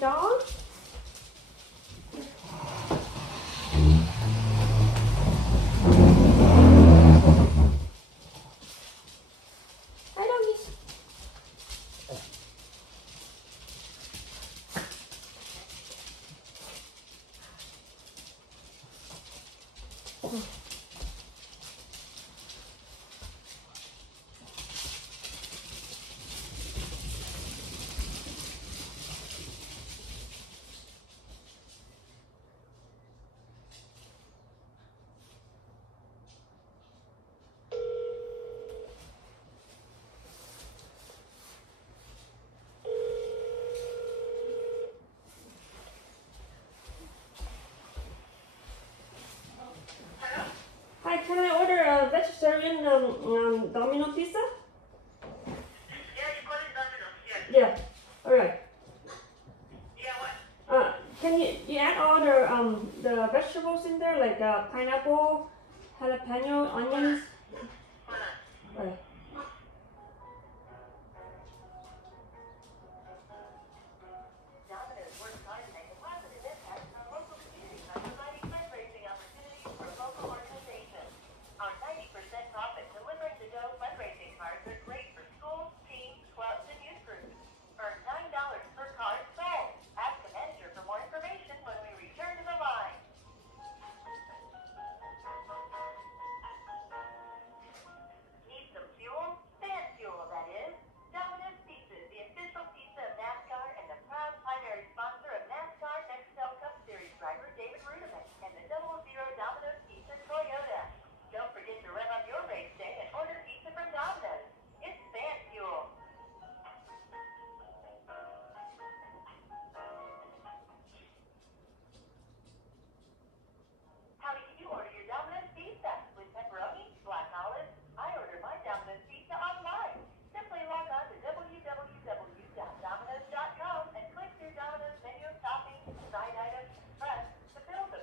dog? Hi, doggies. Hi, can I order a vegetarian Domino pizza? Yeah, you call it Domino's, yes. Yeah. All right. Yeah, what? Can you add all the vegetables in there, like pineapple, jalapeno, onions? Hold on. Right. Domino's works hard to make a positive impact on local communities by providing fundraising opportunities for local organizations. Our 90% profit delivering the dough fundraising cards are great for schools, teams, clubs, and youth groups. Earn $9 per card sold. Ask the manager for more information when we return to the line. Need some fuel? Fan fuel, that is. Domino's Pizza is the official pizza of NASCAR and the proud primary sponsor of NASCAR Nextel Cup Series driver David Rudiman and the 00 Domino's Pizza Toyota. Don't forget to rev up your race day and order pizza from Domino's. It's fan fuel. How do you order your Domino's pizza? With pepperoni, black olive? I order my Domino's pizza online. Simply log on to www.domino's.com and click through Domino's menu of toppings, side items, and crust to build the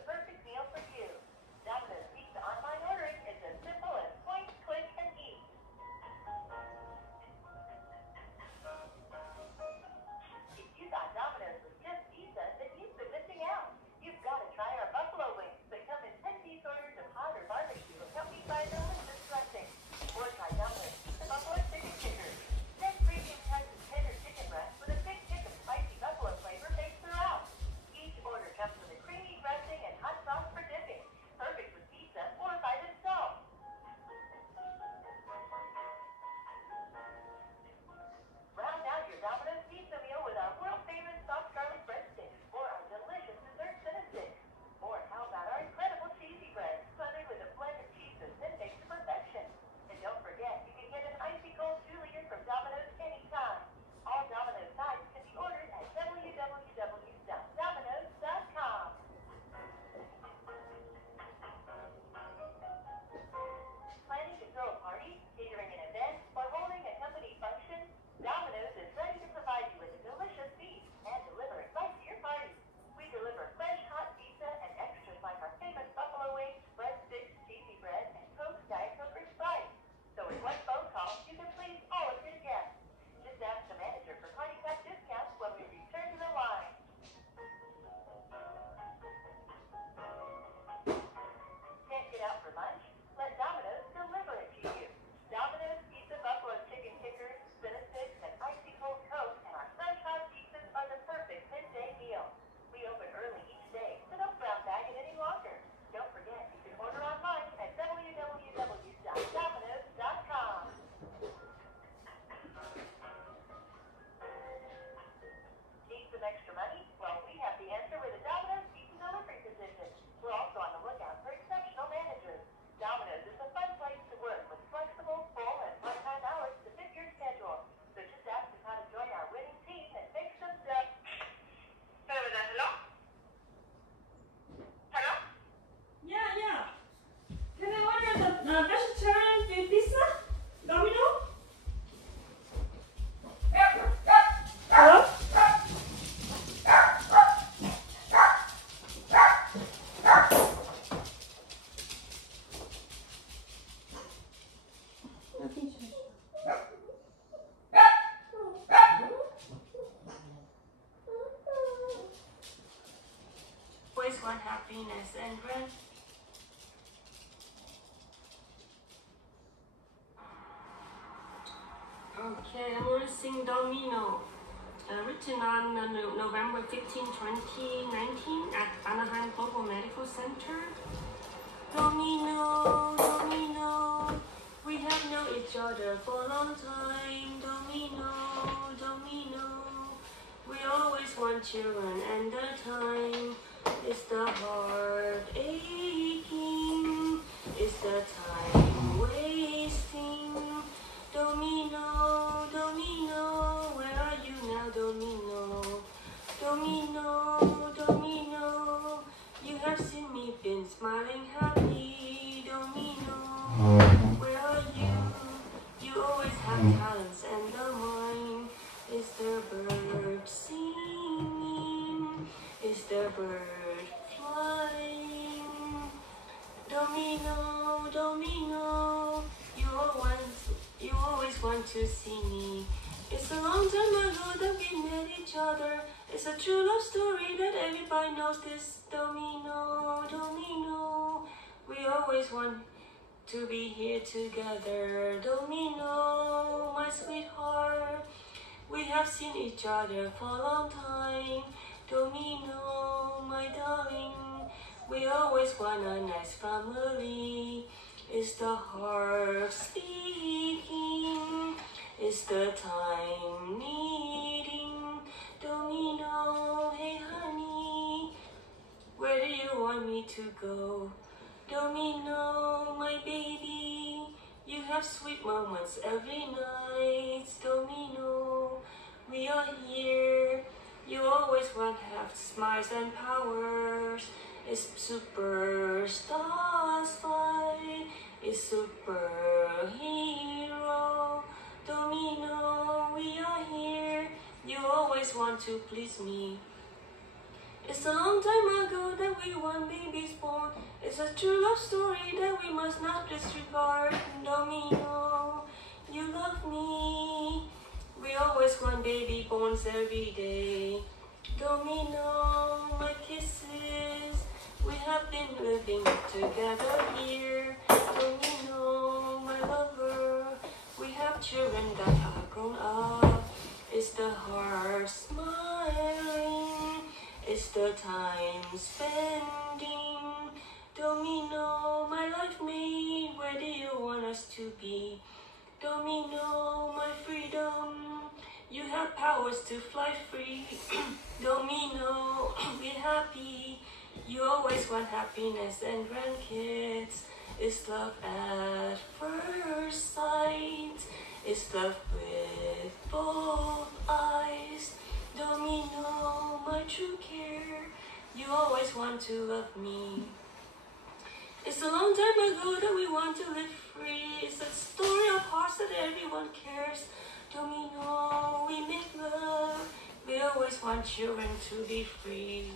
always want happiness and grant. Okay, I'm gonna sing Domino. Written on November 15, 2019 at Anaheim Global Medical Center. Domino, domino, we have known each other for a long time. Domino, domino, we always want children and the time is the heart aching, is the time wasting. Domino, domino, where are you now, domino? Domino, domino, you have seen me been smiling happy. Domino, where are you? You always have talents and the mind is the bird singing, is the bird flying. Domino, domino, you always want to see me. It's a long time ago that we met each other. It's a true love story that everybody knows this. Domino, domino, we always want to be here together. Domino, my sweetheart, we have seen each other for a long time. Domino, my darling, we always want a nice family. It's the heart speaking, it's the time needing. Domino, hey honey, where do you want me to go? Domino, my baby, you have sweet moments every night. Domino, we are here. You always want to have smiles and powers. It's superstars fight. It's superhero. Domino, we are here. You always want to please me. It's a long time ago that we want babies born. It's a true love story that we must not disregard. Domino, you love me. We always want baby borns every day. Domino, my kisses. We have been living together here. Domino, my lover. We have children that are grown up. It's the heart smiling. It's the time spending. Domino, my life mate, where do you want us to be? Domino, my freedom, you have powers to fly free. Domino, be happy, you always want happiness and grandkids. It's love at first sight, it's love with both eyes. Domino, my true care, you always want to love me. It's a long time ago that we want to live free. It's a story of hearts that everyone cares. Domino, we make love. We always want children to be free.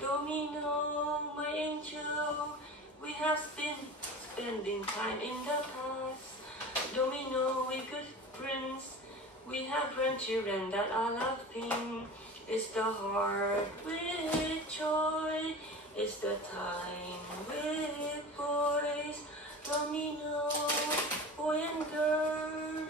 Domino, my angel, we have been spending time in the past. Domino, we good friends. We have grandchildren that are laughing. It's the heart with joy. It's the time with boys. Domino, boy and girl.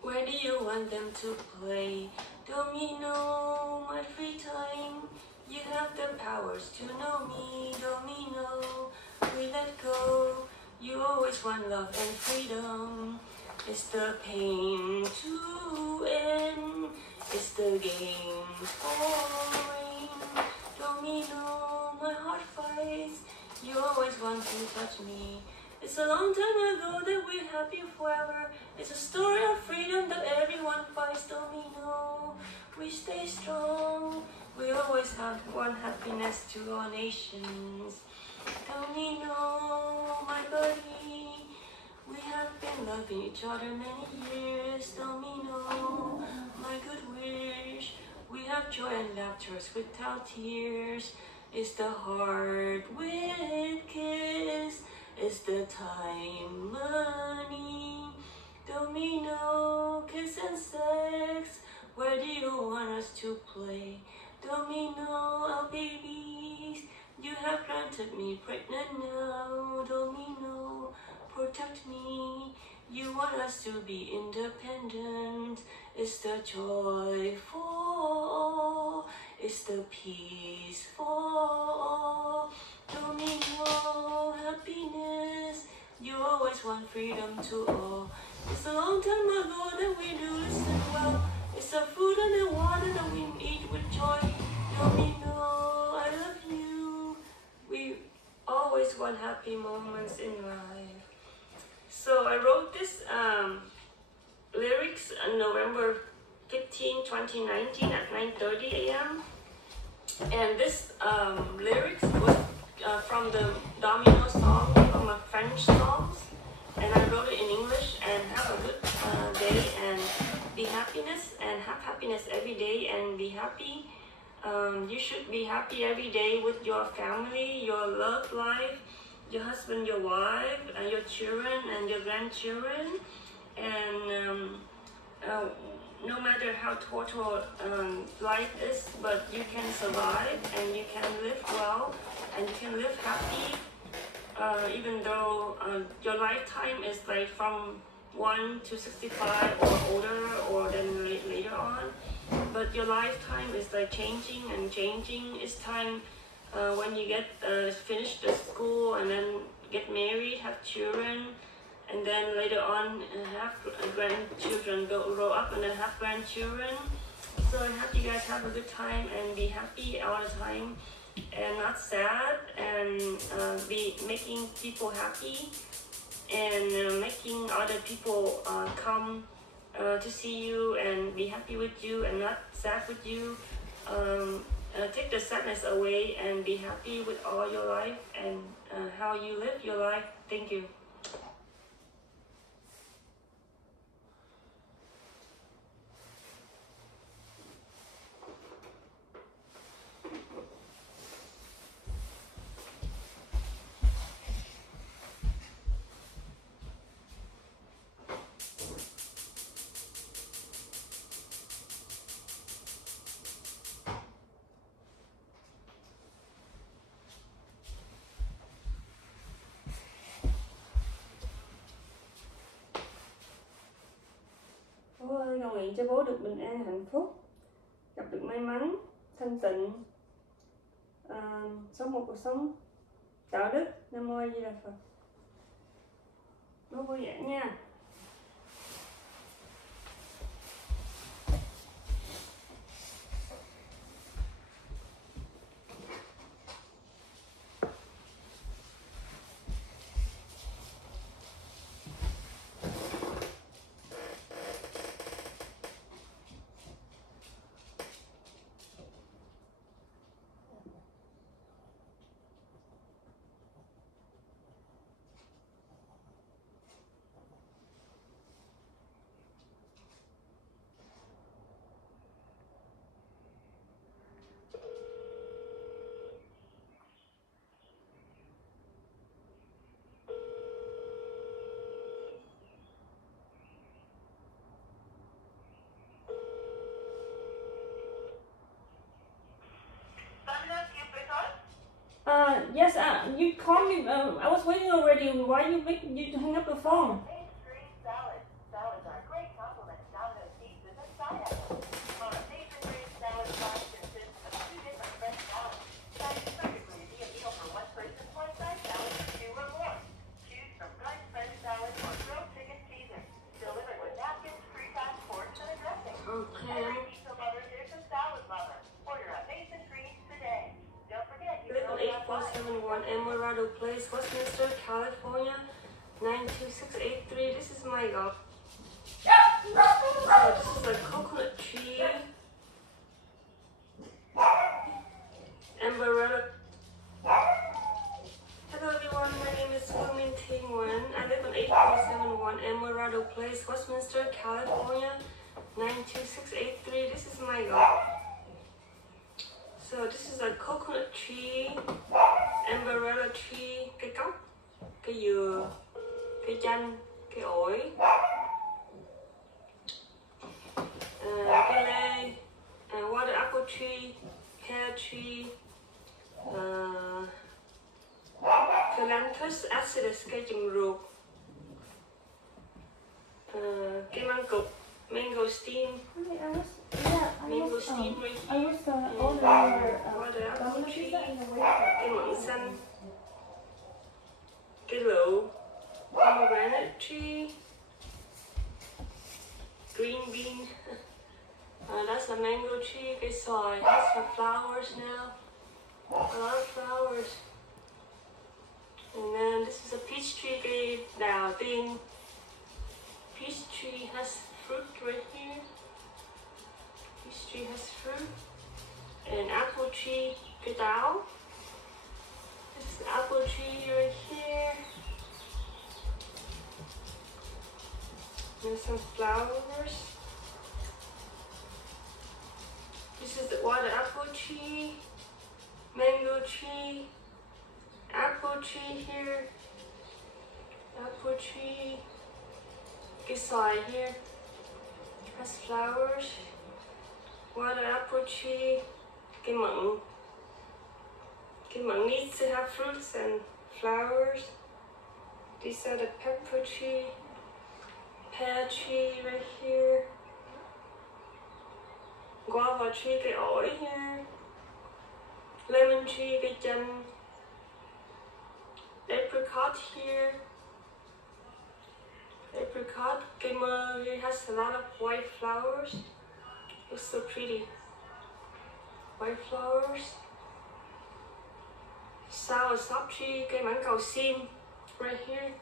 Where do you want them to play? Domino, my free time. You have the powers to know me. Domino, we let go. You always want love and freedom. It's the pain to end. It's the game for rain. Domino, my heart fights. You always want to touch me. It's a long time ago that we're happy forever. It's a story of freedom that everyone fights. Domino, we stay strong. We always have one happiness to our nations. Domino, my buddy, we have been loving each other many years. Domino, my good wish, we have joy and laughter without tears. It's the heart with kiss, it's the time money. Domino, kiss and sex, where do you want us to play? Domino, our babies, you have granted me pregnant now. Domino, protect me. You want us to be independent. It's the joyful, it's the peaceful. Domino, happiness. You always want freedom to all. It's a long time ago that we do listen well. It's the food and the water that we eat with joy. Domino, I love you. We always want happy moments in life. So I wrote this lyrics on November 15, 2019 at 9:30 a.m. And this lyrics was from the Domino song, from a French songs. And I wrote it in English. And have a good day and be happiness and have happiness every day and be happy. You should be happy every day with your family, your love life, your husband, your wife, and your children and your grandchildren. And no matter how total life is, but you can survive and you can live well and you can live happy, even though your lifetime is like from 1 to 65 or older or then later on. But your lifetime is like changing and changing. It's time when you get finish the school and then get married, have children, and then later on have grandchildren, grow up and then have grandchildren. So I hope you guys have a good time and be happy all the time and not sad, and be making people happy and making other people come to see you and be happy with you and not sad with you. Take the sadness away and be happy with all your life and how you live your life. Thank you. Bố ơi, cầu nguyện cho bố được bình an, hạnh phúc, gặp được may mắn, thanh tịnh, sống một cuộc sống đạo đức. Nam mô A Di Đà Phật. Bố vui vẻ nha. Yes, you called me. I was waiting already. Why you hang up the phone? Main green salad. Salads are a great complement to Domino's pizzas and side apples. Our amazing green salad box consists of 2 different French salads. Designed perfectly to be a meal for one person, plus side salad for 2 or more. Choose from French salad or grilled chicken Caesar. Delivered with napkins, pre-packed forks, and a dressing. Okay. Every pizza lover is a salad lover. Order a Mason Greens today. Don't forget, you Live can on order online. 8471 Emerald Place, Westminster, California, 92683. This is my dog. So this is a coconut tree. Umbrella. Hello everyone, my name is Phuong. I live on 8471 Emerald Place, Westminster, California, 92683. This is my dog. So this is a coconut tree, umbrella tree, cây cóc, cây dừa, cây chanh, cây ổi, cây lê, water apple tree, pear tree, Calanthus acidus cây trùng ruột, cây măng cụt, mangosteen, mangosteen right here, water apple tree, cây mận xanh, cây lựu, pomegranate tree, green bean. That's a mango tree. Cây xoài has some flowers now. A lot of flowers. And then this is a peach tree. Cây đào tiên. Peach tree has fruit right here. Peach tree has fruit. And apple tree. Cây táo. This is apple tree right here. There's some flowers. This is the water apple tree, mango tree, apple tree here, apple tree, cây xoài here, has flowers, water apple tree, cây mận. Cây mận needs to have fruits and flowers. These are the pepper tree, pear tree right here. Guava tree, cây ổi here. Lemon tree, cây chanh. Apricot here. Apricot, cây mơ here has a lot of white flowers. Looks so pretty. White flowers. Soursop tree, cây mãng cầu sim right here.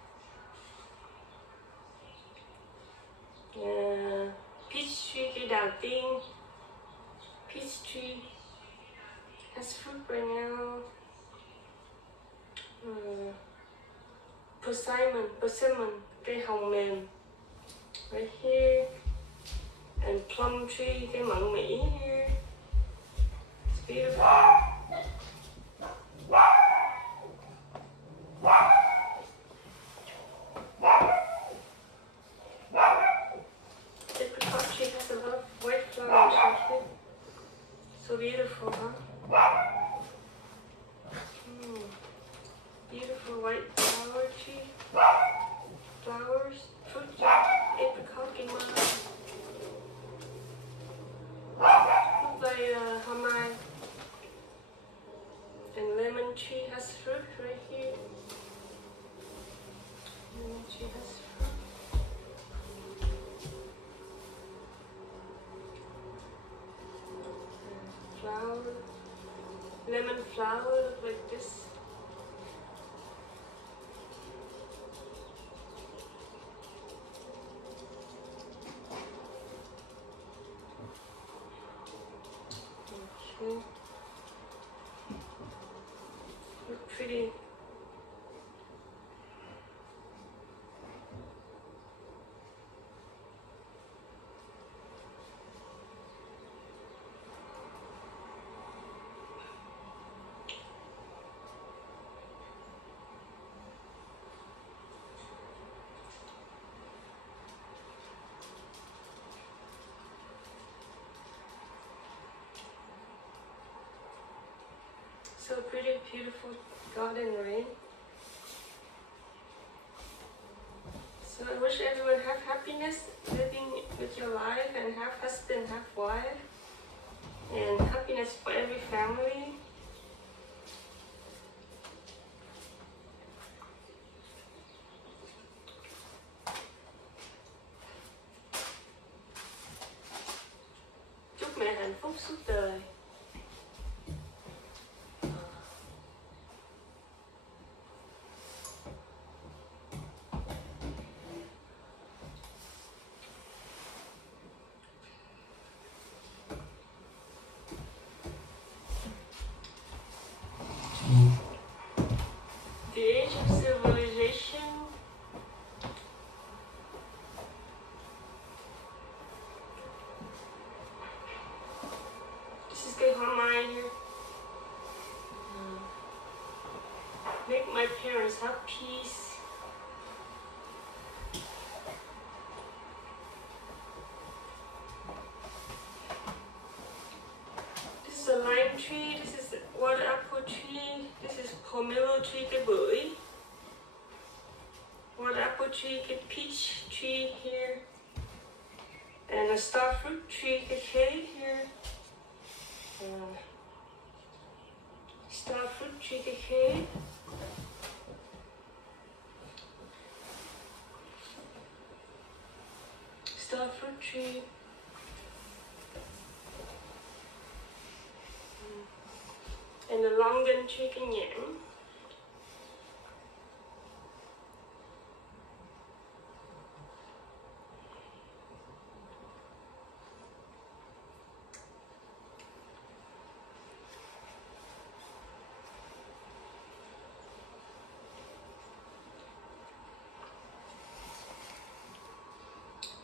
Peach tree, cây đào tiên. Peach tree has fruit right now. Persimmon, cây hồng mềm right here. And plum tree, cây mận Mỹ here. It's beautiful. Apricot tree has a lot of white flowers right here. So beautiful, huh? Beautiful white flower tree. Flowers, fruit tree, apricot, cây mơ. Look like hamai. And lemon tree has fruit right here. Lemon tree has fruit. Flower, lemon flower like this. Okay. Look pretty. So pretty, beautiful garden, right? So I wish everyone have happiness living with your life and have husband, have wife, and happiness for every family. Chúc mẹ hạnh phúc suốt đời. The age of civilization. This is cây hoa mai here. Make my parents have peace. This is a lime tree. tree. This is water apple tree. This is pomelo tree, cái bưởi. Water apple tree, cái peach tree here. And a star fruit tree, cái khế here. Star fruit tree, cái khế. Star fruit tree. And the longan tree, cái nhãn.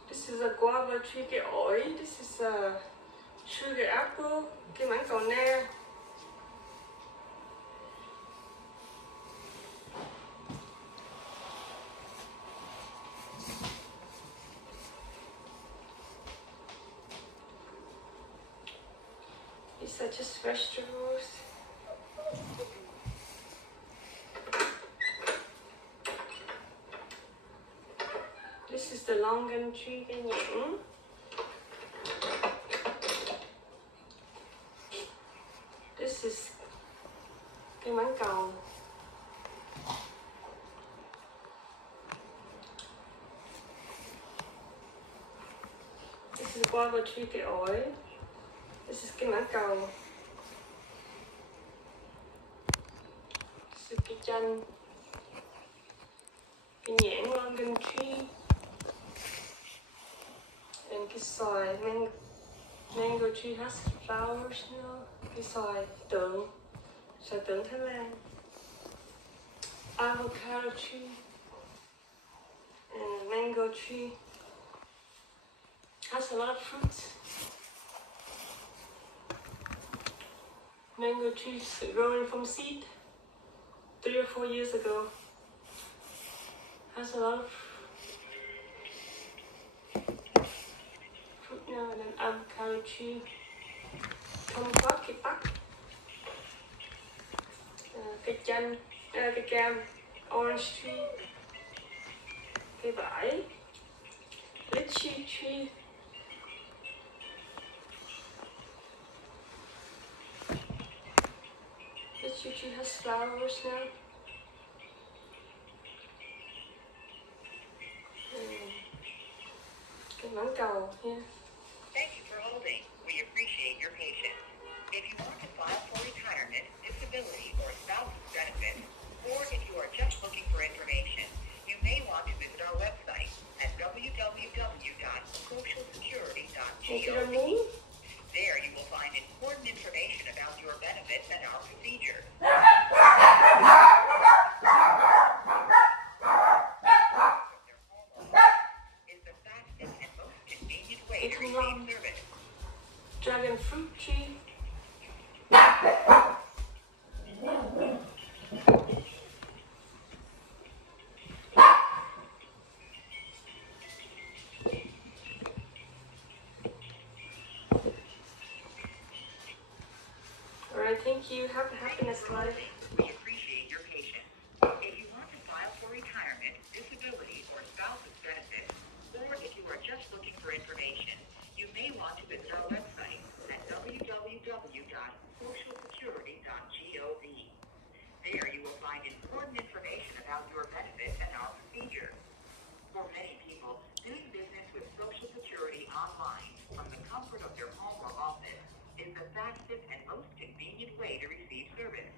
This is a guava tree, cái ổi. This is a sugar apple, cái mãng cầu na. These are just vegetables. This is the longan tree, cái nhãn. This is cái mãng cầu. This is guava tree, cái ổi. This is cái mãng cầu. This is cái chanh. Cái nhãn longan tree. And cái xoài mango tree has flowers now. Cái xoài tượng Thái Lan. Avocado tree and mango tree has a lot of fruits. Mango trees growing from seed 3 or 4 years ago. Has a lot of fruit now. And then avocado tree. Thông thoát, cái tắc. Cái chanh, cái cam. Orange tree. Cái vải. Lychee tree. Lychee tree has flowers now. Cái mãng cầu here. Thank you for holding. We appreciate your patience. If you want to file for retirement, disability, or spouse's benefits, or if you are just looking for information, you may want to visit our website at www.socialsecurity.gov. There you will find important information about your benefits and our procedure. Is the fastest and most convenient way to receive service. Dragon fruit tree. Alright, thank you. Have a happiness life. We appreciate your patience. If you want to file for retirement, disability, or spouse's benefits, or if you are just looking for information, you may want to visit our website at www.socialsecurity.gov. There you will find important information about your benefits and our procedure. For many people, doing business with Social Security online from the comfort of their home or office is the fastest and most convenient way to receive service.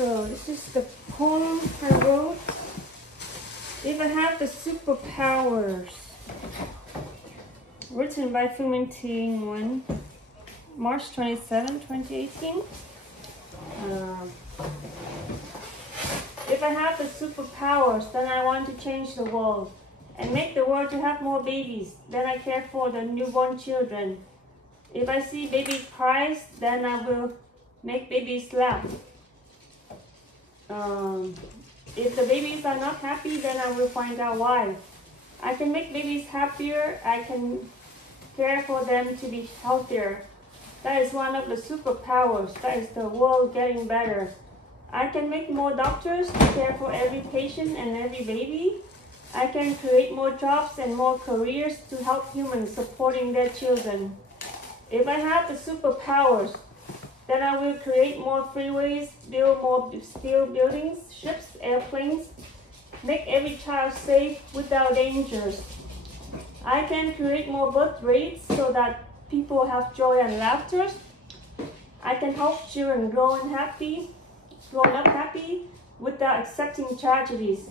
So this is the poem I wrote. If I have the superpowers, written by Phuong, March 27, 2018. If I have the superpowers, then I want to change the world and make the world to have more babies. Then I care for the newborn children. If I see babies cry, then I will make babies laugh. If the babies are not happy, then I will find out why. I can make babies happier. I can care for them to be healthier. That is one of the superpowers. That is the world getting better. I can make more doctors to care for every patient and every baby. I can create more jobs and more careers to help humans supporting their children. If I have the superpowers, then I will create more freeways, build more steel buildings, ships, airplanes, make every child safe without dangers. I can create more birth rates so that people have joy and laughter. I can help children grow up happy without accepting tragedies.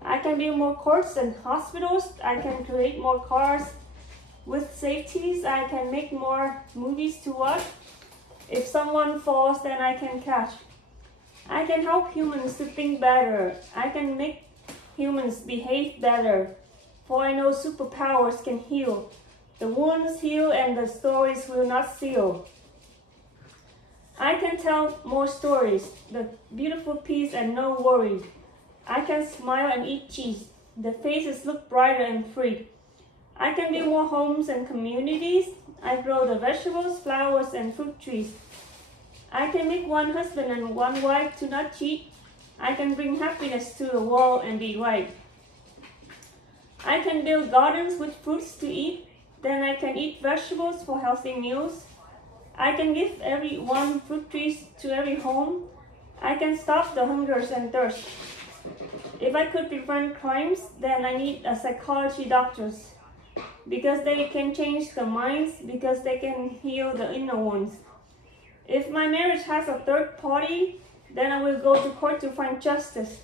I can build more courts and hospitals. I can create more cars with safeties. I can make more movies to watch. If someone falls, then I can catch. I can help humans to think better. I can make humans behave better. For I know superpowers can heal. The wounds heal and the stories will not seal. I can tell more stories, the beautiful peace and no worry. I can smile and eat cheese. The faces look brighter and free. I can build more homes and communities. I grow the vegetables, flowers, and fruit trees. I can make one husband and one wife to not cheat. I can bring happiness to the world and be right. I can build gardens with fruits to eat. Then I can eat vegetables for healthy meals. I can give everyone fruit trees to every home. I can stop the hungers and thirst. If I could prevent crimes, then I need a psychology doctors. Because they can change the minds, because they can heal the inner wounds. If my marriage has a third party, then I will go to court to find justice.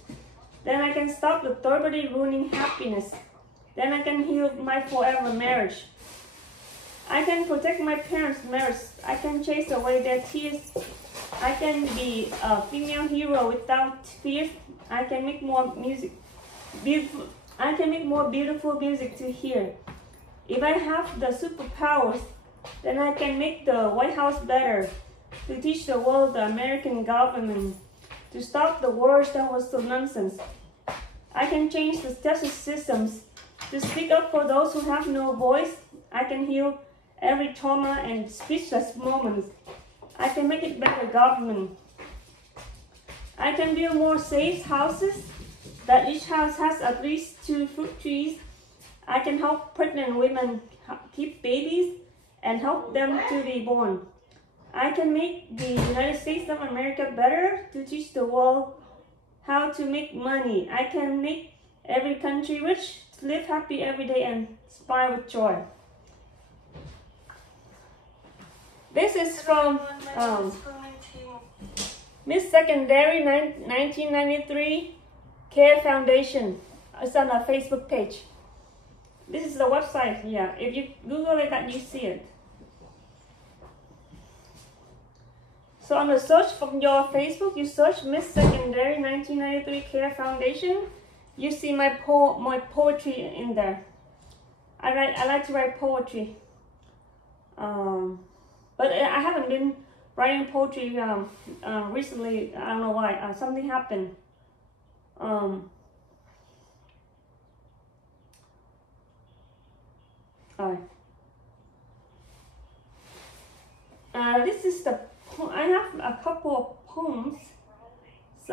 Then I can stop the third party ruining happiness. Then I can heal my forever marriage. I can protect my parents' marriage. I can chase away their tears. I can be a female hero without fear. I can make more beautiful music to hear. If I have the superpowers, then I can make the White House better, to teach the world the American government, to stop the wars that was so nonsense. I can change the justice systems, to speak up for those who have no voice. I can heal every trauma and speechless moments. I can make it better government. I can build more safe houses, that each house has at least 2 fruit trees. I can help pregnant women keep babies and help them to be born. I can make the United States of America better, to teach the world how to make money. I can make every country rich, to live happy every day and inspire with joy. This is from Miss Secondary 1993 Care Foundation. It's on our Facebook page. This is the website, yeah. If you Google it, you see it. So on the search from your Facebook, you search Miss Secondary 1993 Care Foundation. You see my poetry in there. I like to write poetry. But I haven't been writing poetry recently. I don't know why. Something happened. This is the. I have a couple of poems. So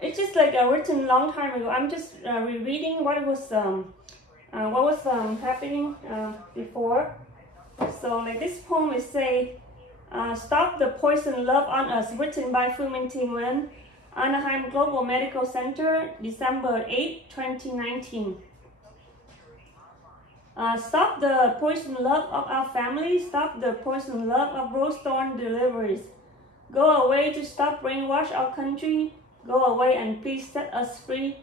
it's just like written long time ago. I'm just rereading what was happening before. So like this poem is say, "Stop the Poison Love on Us," written by Phuong, Anaheim Global Medical Center, December 8, 2019. Stop the poison love of our family. Stop the poison love of Rose Thorn deliveries. Go away to stop brainwash our country. Go away and please set us free.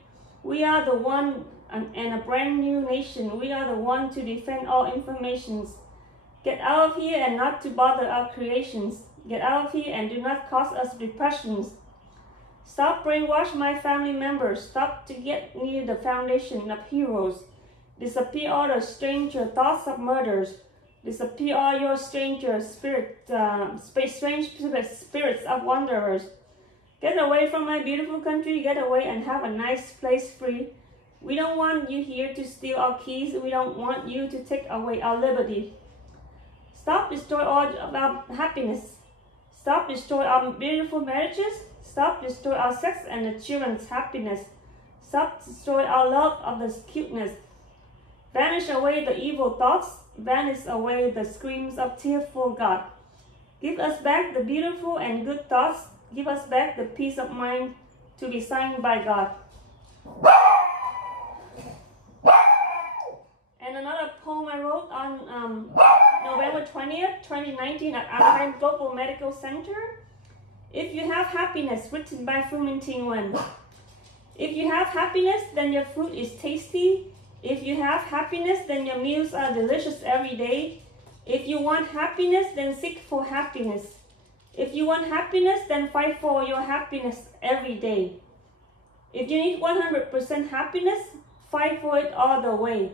We are the one and a brand new nation. We are the one to defend all informations. Get out of here and not to bother our creations. Get out of here and do not cause us repressions. Stop brainwash my family members. Stop to get near the foundation of heroes. Disappear all the stranger thoughts of murders. Disappear all your stranger strange spirits of wanderers. Get away from my beautiful country. Get away and have a nice place free. We don't want you here to steal our keys. We don't want you to take away our liberty. Stop destroy all of our happiness. Stop destroy our beautiful marriages. Stop destroy our sex and the children's happiness. Stop destroy our love of the cuteness. Vanish away the evil thoughts. Vanish away the screams of tearful God. Give us back the beautiful and good thoughts. Give us back the peace of mind to be signed by God. And another poem I wrote on November 20th, 2019 at Anaheim Global Medical Center. If you have happiness, written by Phuong. If you have happiness, then your food is tasty. If you have happiness, then your meals are delicious every day. If you want happiness, then seek for happiness. If you want happiness, then fight for your happiness every day. If you need 100% happiness, fight for it all the way.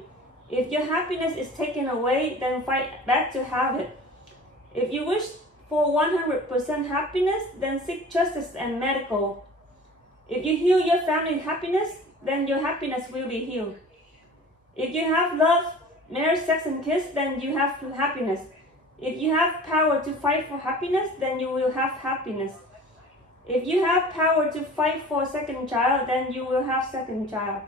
If your happiness is taken away, then fight back to have it. If you wish for 100% happiness, then seek justice and medical. If you heal your family happiness, then your happiness will be healed. If you have love, marriage, sex, and kiss, then you have happiness. If you have power to fight for happiness, then you will have happiness. If you have power to fight for second child, then you will have second child.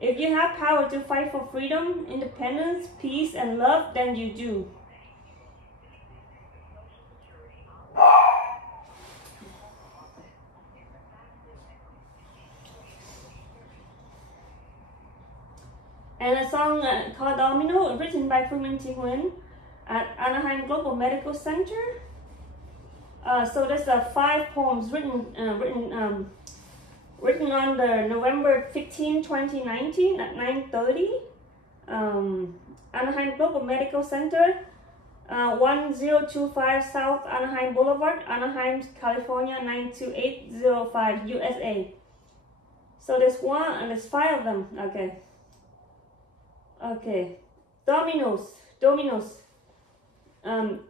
If you have power to fight for freedom, independence, peace, and love, then you do. And a song called Domino, written by Phuong at Anaheim Global Medical Center. So there's 5 poems written on the November 15, 2019 at 9:30. Anaheim Global Medical Center, 1025 South Anaheim Boulevard, Anaheim, California 92805, USA. So there's 5 of them. Okay. Dominoes.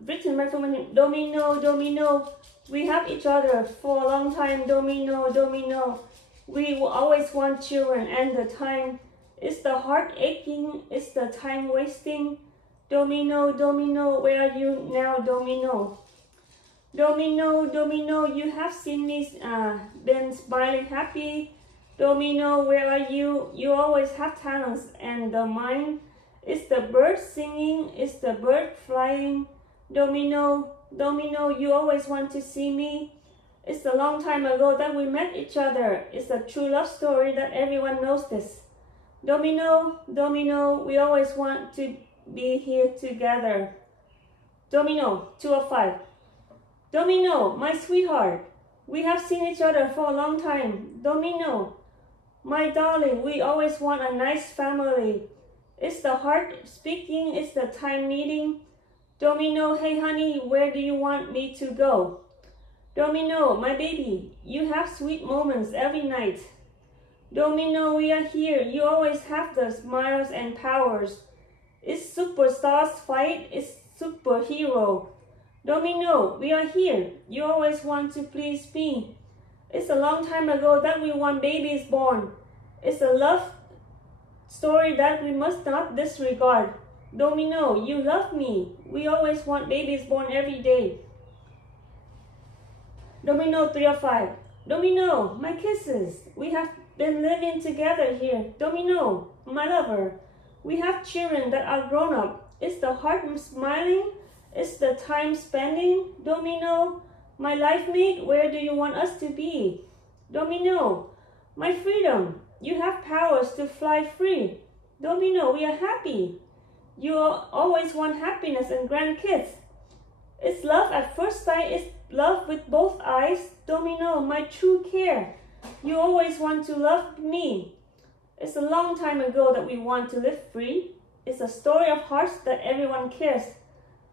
Written by Phuong. Domino. We have each other for a long time. Domino. We will always want children, and the time is the heart aching. It's the time wasting. Domino. Where are you now, Domino? Domino. You have seen me been smiling happy. Domino, where are you? You always have talents, and the mind is the bird singing, is the bird flying. Domino, you always want to see me. It's a long time ago that we met each other. It's a true love story that everyone knows this. Domino, we always want to be here together. Domino, 205. Domino, my sweetheart, we have seen each other for a long time. Domino, my darling, we always want a nice family. It's the heart speaking, it's the time needing. Domino, hey honey, where do you want me to go? Domino, my baby, you have sweet moments every night. Domino, we are here, you always have the smiles and powers. It's superstars fight, it's superhero. Domino, we are here, you always want to please me. It's a long time ago that we want babies born. It's a love story that we must not disregard. Domino, you love me. We always want babies born every day. Domino, 305. Domino, my kisses. We have been living together here. Domino, my lover. We have children that are grown up. It's the heart smiling. It's the time spending. Domino, my life mate, where do you want us to be? Domino, my freedom. You have powers to fly free. Domino, we are happy. You always want happiness and grandkids. It's love at first sight. It's love with both eyes. Domino, my true care. You always want to love me. It's a long time ago that we want to live free. It's a story of hearts that everyone cares.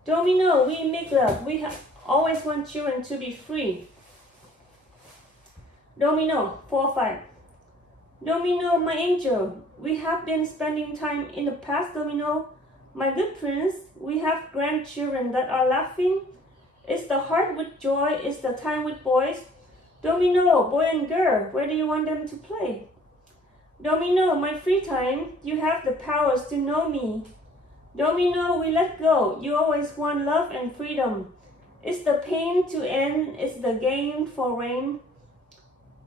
Domino, we make love. We always want children to be free. Domino, 4-5. Domino, my angel. We have been spending time in the past, Domino. My good prince, we have grandchildren that are laughing. It's the heart with joy, it's the time with boys. Domino, boy and girl, where do you want them to play? Domino, my free time, you have the powers to know me. Domino, we let go, you always want love and freedom. It's the pain to end, it's the gain for rain.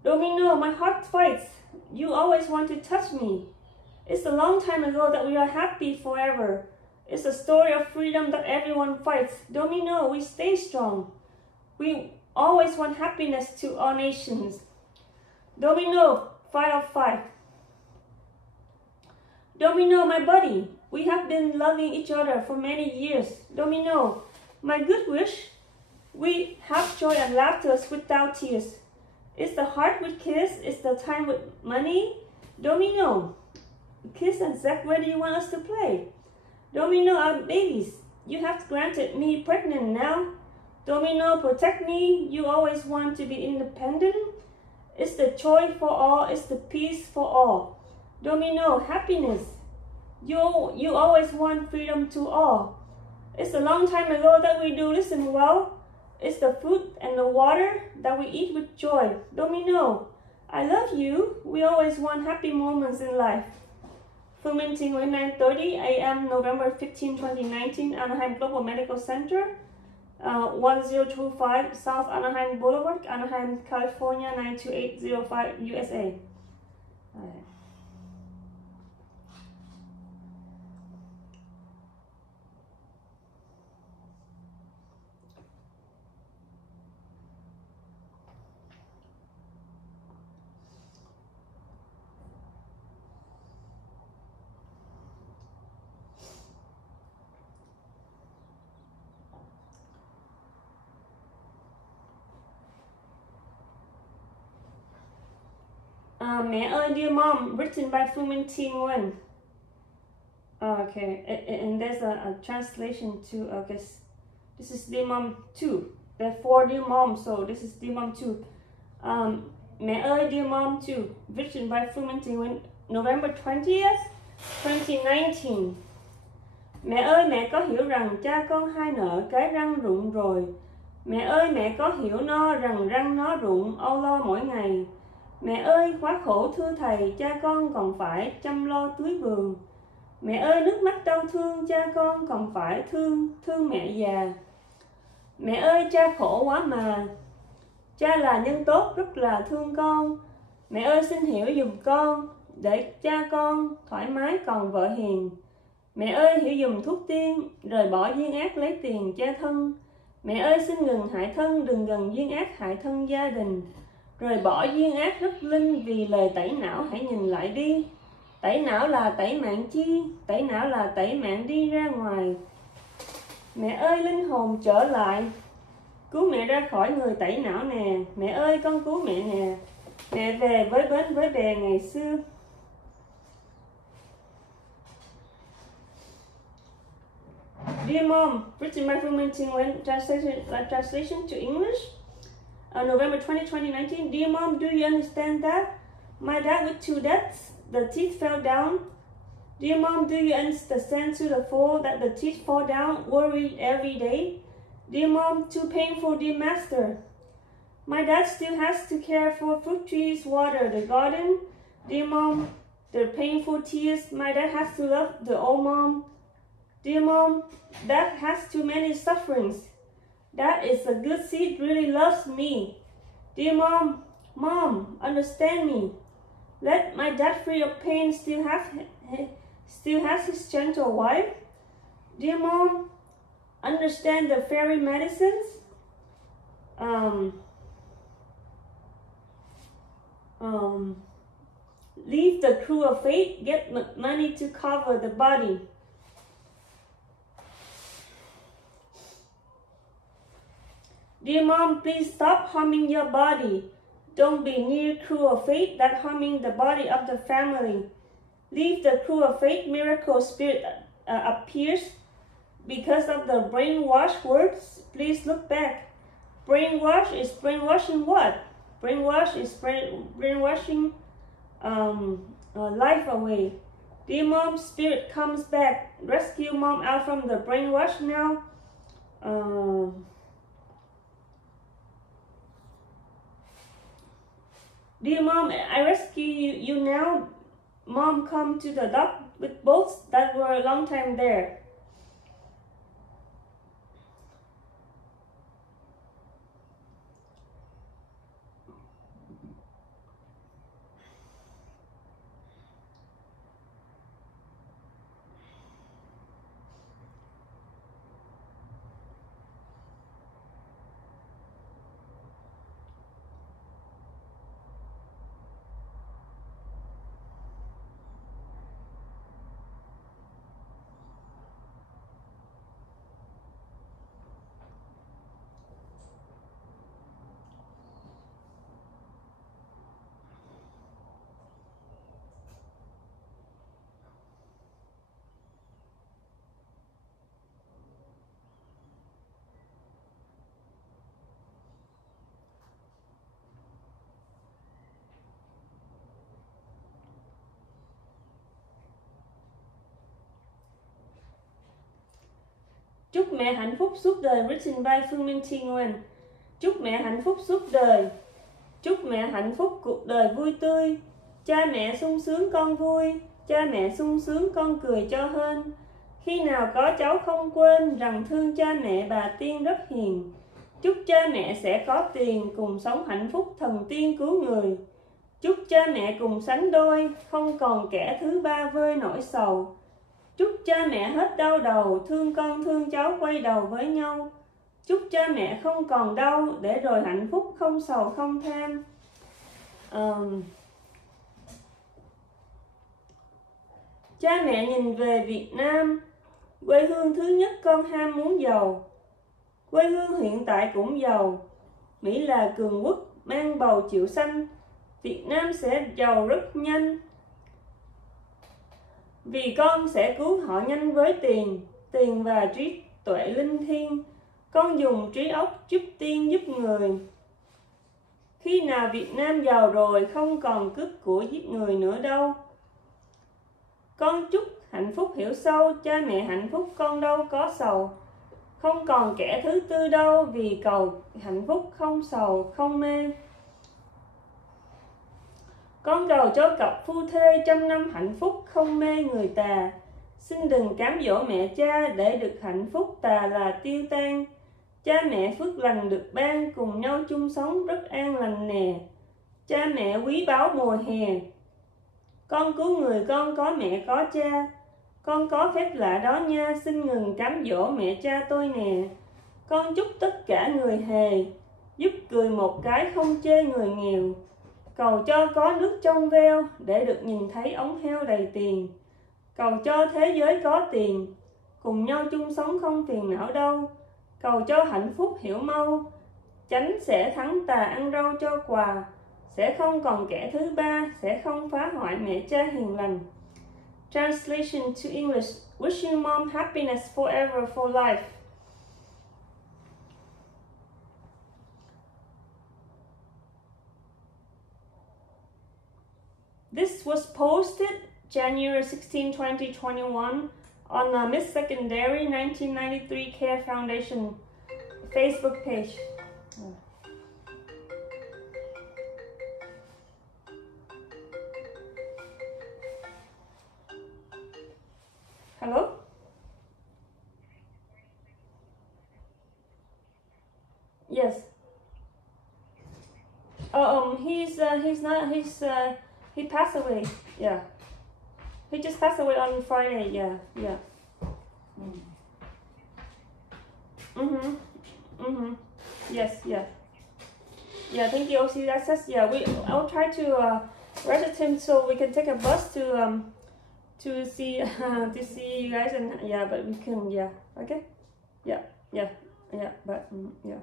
Domino, my heart fights, you always want to touch me. It's a long time ago that we are happy forever. It's a story of freedom that everyone fights. Domino, we stay strong. We always want happiness to all nations. Domino, 5-5. Domino, my buddy, we have been loving each other for many years. Domino, my good wish, we have joy and laughter without tears. It's the heart with kiss, it's the time with money. Domino, Kiss and Zack, where do you want us to play? Domino, our babies, you have granted me pregnant now. Domino, protect me, you always want to be independent. It's the joy for all, it's the peace for all. Domino, happiness, you always want freedom to all. It's a long time ago that we do listen well. It's the food and the water that we eat with joy. Domino, I love you, we always want happy moments in life. Phuong, 9:30 a.m. November 15, 2019, Anaheim Global Medical Center, 1025 South Anaheim Boulevard, Anaheim, California, 92805, USA. Mẹ ơi, dear mom, written by Phuong. Okay, and there's a translation to, okay, this is dear mom 2. There are 4 dear moms, so this is dear mom 2. Mẹ ơi, dear mom 2, written by Phuong, November 20th, 2019. Mẹ ơi, mẹ có hiểu rằng cha con hai nợ cái răng rụng rồi. Mẹ ơi, mẹ có hiểu no rằng răng nó rụng âu lo mỗi ngày. Mẹ ơi, quá khổ thưa thầy, cha con còn phải chăm lo tưới vườn. Mẹ ơi, nước mắt đau thương, cha con còn phải thương mẹ già. Mẹ ơi, cha khổ quá mà. Cha là nhân tốt, rất là thương con. Mẹ ơi, xin hiểu giùm con, để cha con thoải mái còn vợ hiền. Mẹ ơi, hiểu giùm thuốc tiên, rời bỏ duyên ác lấy tiền cha thân. Mẹ ơi, xin ngừng hại thân, đừng gần duyên ác hại thân gia đình. Rời bỏ duyên ác rất linh, vì lời tẩy não hãy nhìn lại đi. Tẩy não là tẩy mạng chi, tẩy não là tẩy mạng đi ra ngoài. Mẹ ơi, linh hồn trở lại, cứu mẹ ra khỏi người tẩy não nè. Mẹ ơi, con cứu mẹ nè. Mẹ về với bến với bè ngày xưa. Dear mom, written by Phuong, translation to English. November 20, 2019. Dear mom, do you understand that? My dad with 2 deaths, the teeth fell down. Dear mom, do you understand to the full that the teeth fall down, worried every day? Dear mom, too painful, dear master. My dad still has to care for fruit trees, water the garden. Dear mom, the painful tears, my dad has to love the old mom. Dear mom, dad has too many sufferings. Dad is a good seed, really loves me. Dear mom, mom, understand me. Let my dad free of pain, still has his gentle wife. Dear mom, understand the fairy medicines. Leave the crew of fate, get money to cover the body. Dear mom, please stop harming your body. Don't be near cruel fate that harming the body of the family. Leave the cruel fate miracle spirit appears because of the brainwash words. Please look back. Brainwash is brainwashing what? Brainwash is brainwashing life away. Dear mom, spirit comes back. Rescue mom out from the brainwash now. Dear mom, I rescue you now. Mom, come to the dock with boats that were a long time there. Chúc mẹ hạnh phúc suốt đời. Written by Phương Minh Thi Nguyen. Chúc mẹ hạnh phúc suốt đời. Chúc mẹ hạnh phúc cuộc đời vui tươi. Cha mẹ sung sướng con vui. Cha mẹ sung sướng con cười cho hên. Khi nào có cháu không quên rằng thương cha mẹ bà tiên rất hiền. Chúc cha mẹ sẽ có tiền cùng sống hạnh phúc thần tiên cứu người. Chúc cha mẹ cùng sánh đôi, không còn kẻ thứ ba vơi nỗi sầu. Chúc cha mẹ hết đau đầu, thương con thương cháu quay đầu với nhau. Chúc cha mẹ không còn đau, để rồi hạnh phúc không sầu không tham. Cha mẹ nhìn về Việt Nam, quê hương thứ nhất con ham muốn giàu. Quê hương hiện tại cũng giàu. Mỹ là cường quốc mang bầu chịu xanh. Việt Nam sẽ giàu rất nhanh. Vì con sẽ cứu họ nhanh với tiền và trí tuệ linh thiêng. Con dùng trí óc giúp tiên giúp người. Khi nào Việt Nam giàu rồi, không còn cướp của giết người nữa đâu. Con chúc hạnh phúc hiểu sâu, cha mẹ hạnh phúc con đâu có sầu. Không còn kẻ thứ tư đâu, vì cầu hạnh phúc không sầu không mê. Con cầu cho cặp phu thê trăm năm hạnh phúc không mê người tà. Xin đừng cám dỗ mẹ cha để được hạnh phúc tà là tiêu tan. Cha mẹ phước lành được ban, cùng nhau chung sống rất an lành nè. Cha mẹ quý báu mùa hè. Con cứu người con có mẹ có cha. Con có phép lạ đó nha, xin ngừng cám dỗ mẹ cha tôi nè. Con chúc tất cả người hề giúp cười một cái không chê người nghèo. Cầu cho có nước trong veo để được nhìn thấy ống heo đầy tiền. Cầu cho thế giới có tiền, cùng nhau chung sống không phiền não đâu. Cầu cho hạnh phúc hiểu mau, chánh sẽ thắng tà ăn rau cho quà. Sẽ không còn kẻ thứ ba, sẽ không phá hoại mẹ cha hiền lành. Translation to English. Wishing mom happiness forever for life. This was posted January 16, 2021 on Miss Secondary 1993 Care Foundation Facebook page. Hello? Yes. He passed away. Yeah. He just passed away on Friday. Yeah. Yes. Yeah. Yeah. Thank you, OC Access. Yeah. I'll try to register him so we can take a bus to see you guys, and yeah, but we can, yeah. Okay. Yeah. But yeah.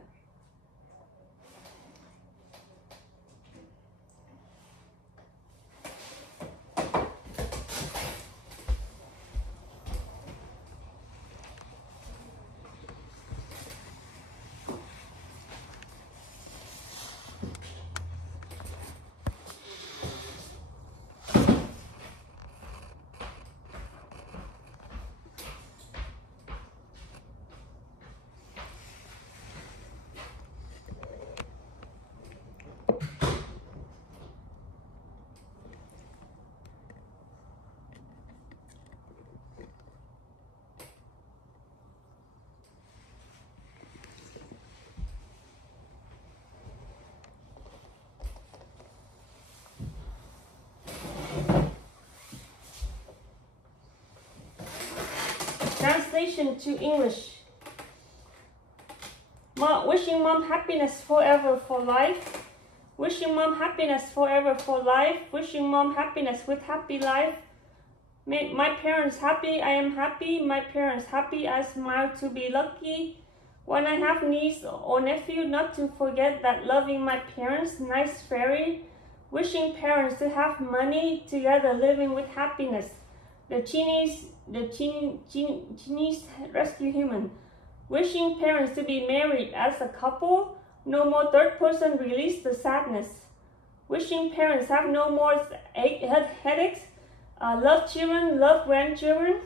translation to English. Wishing mom happiness forever for life. Wishing mom happiness forever for life. Wishing mom happiness with happy life. Make my parents happy, I am happy. My parents happy, I smile to be lucky. When I have niece or nephew, not to forget that loving my parents, nice fairy. Wishing parents to have money, together living with happiness. The Chinese rescue human. Wishing parents to be married as a couple, no more third person, release the sadness. Wishing parents have no more headaches, love children, love grandchildren.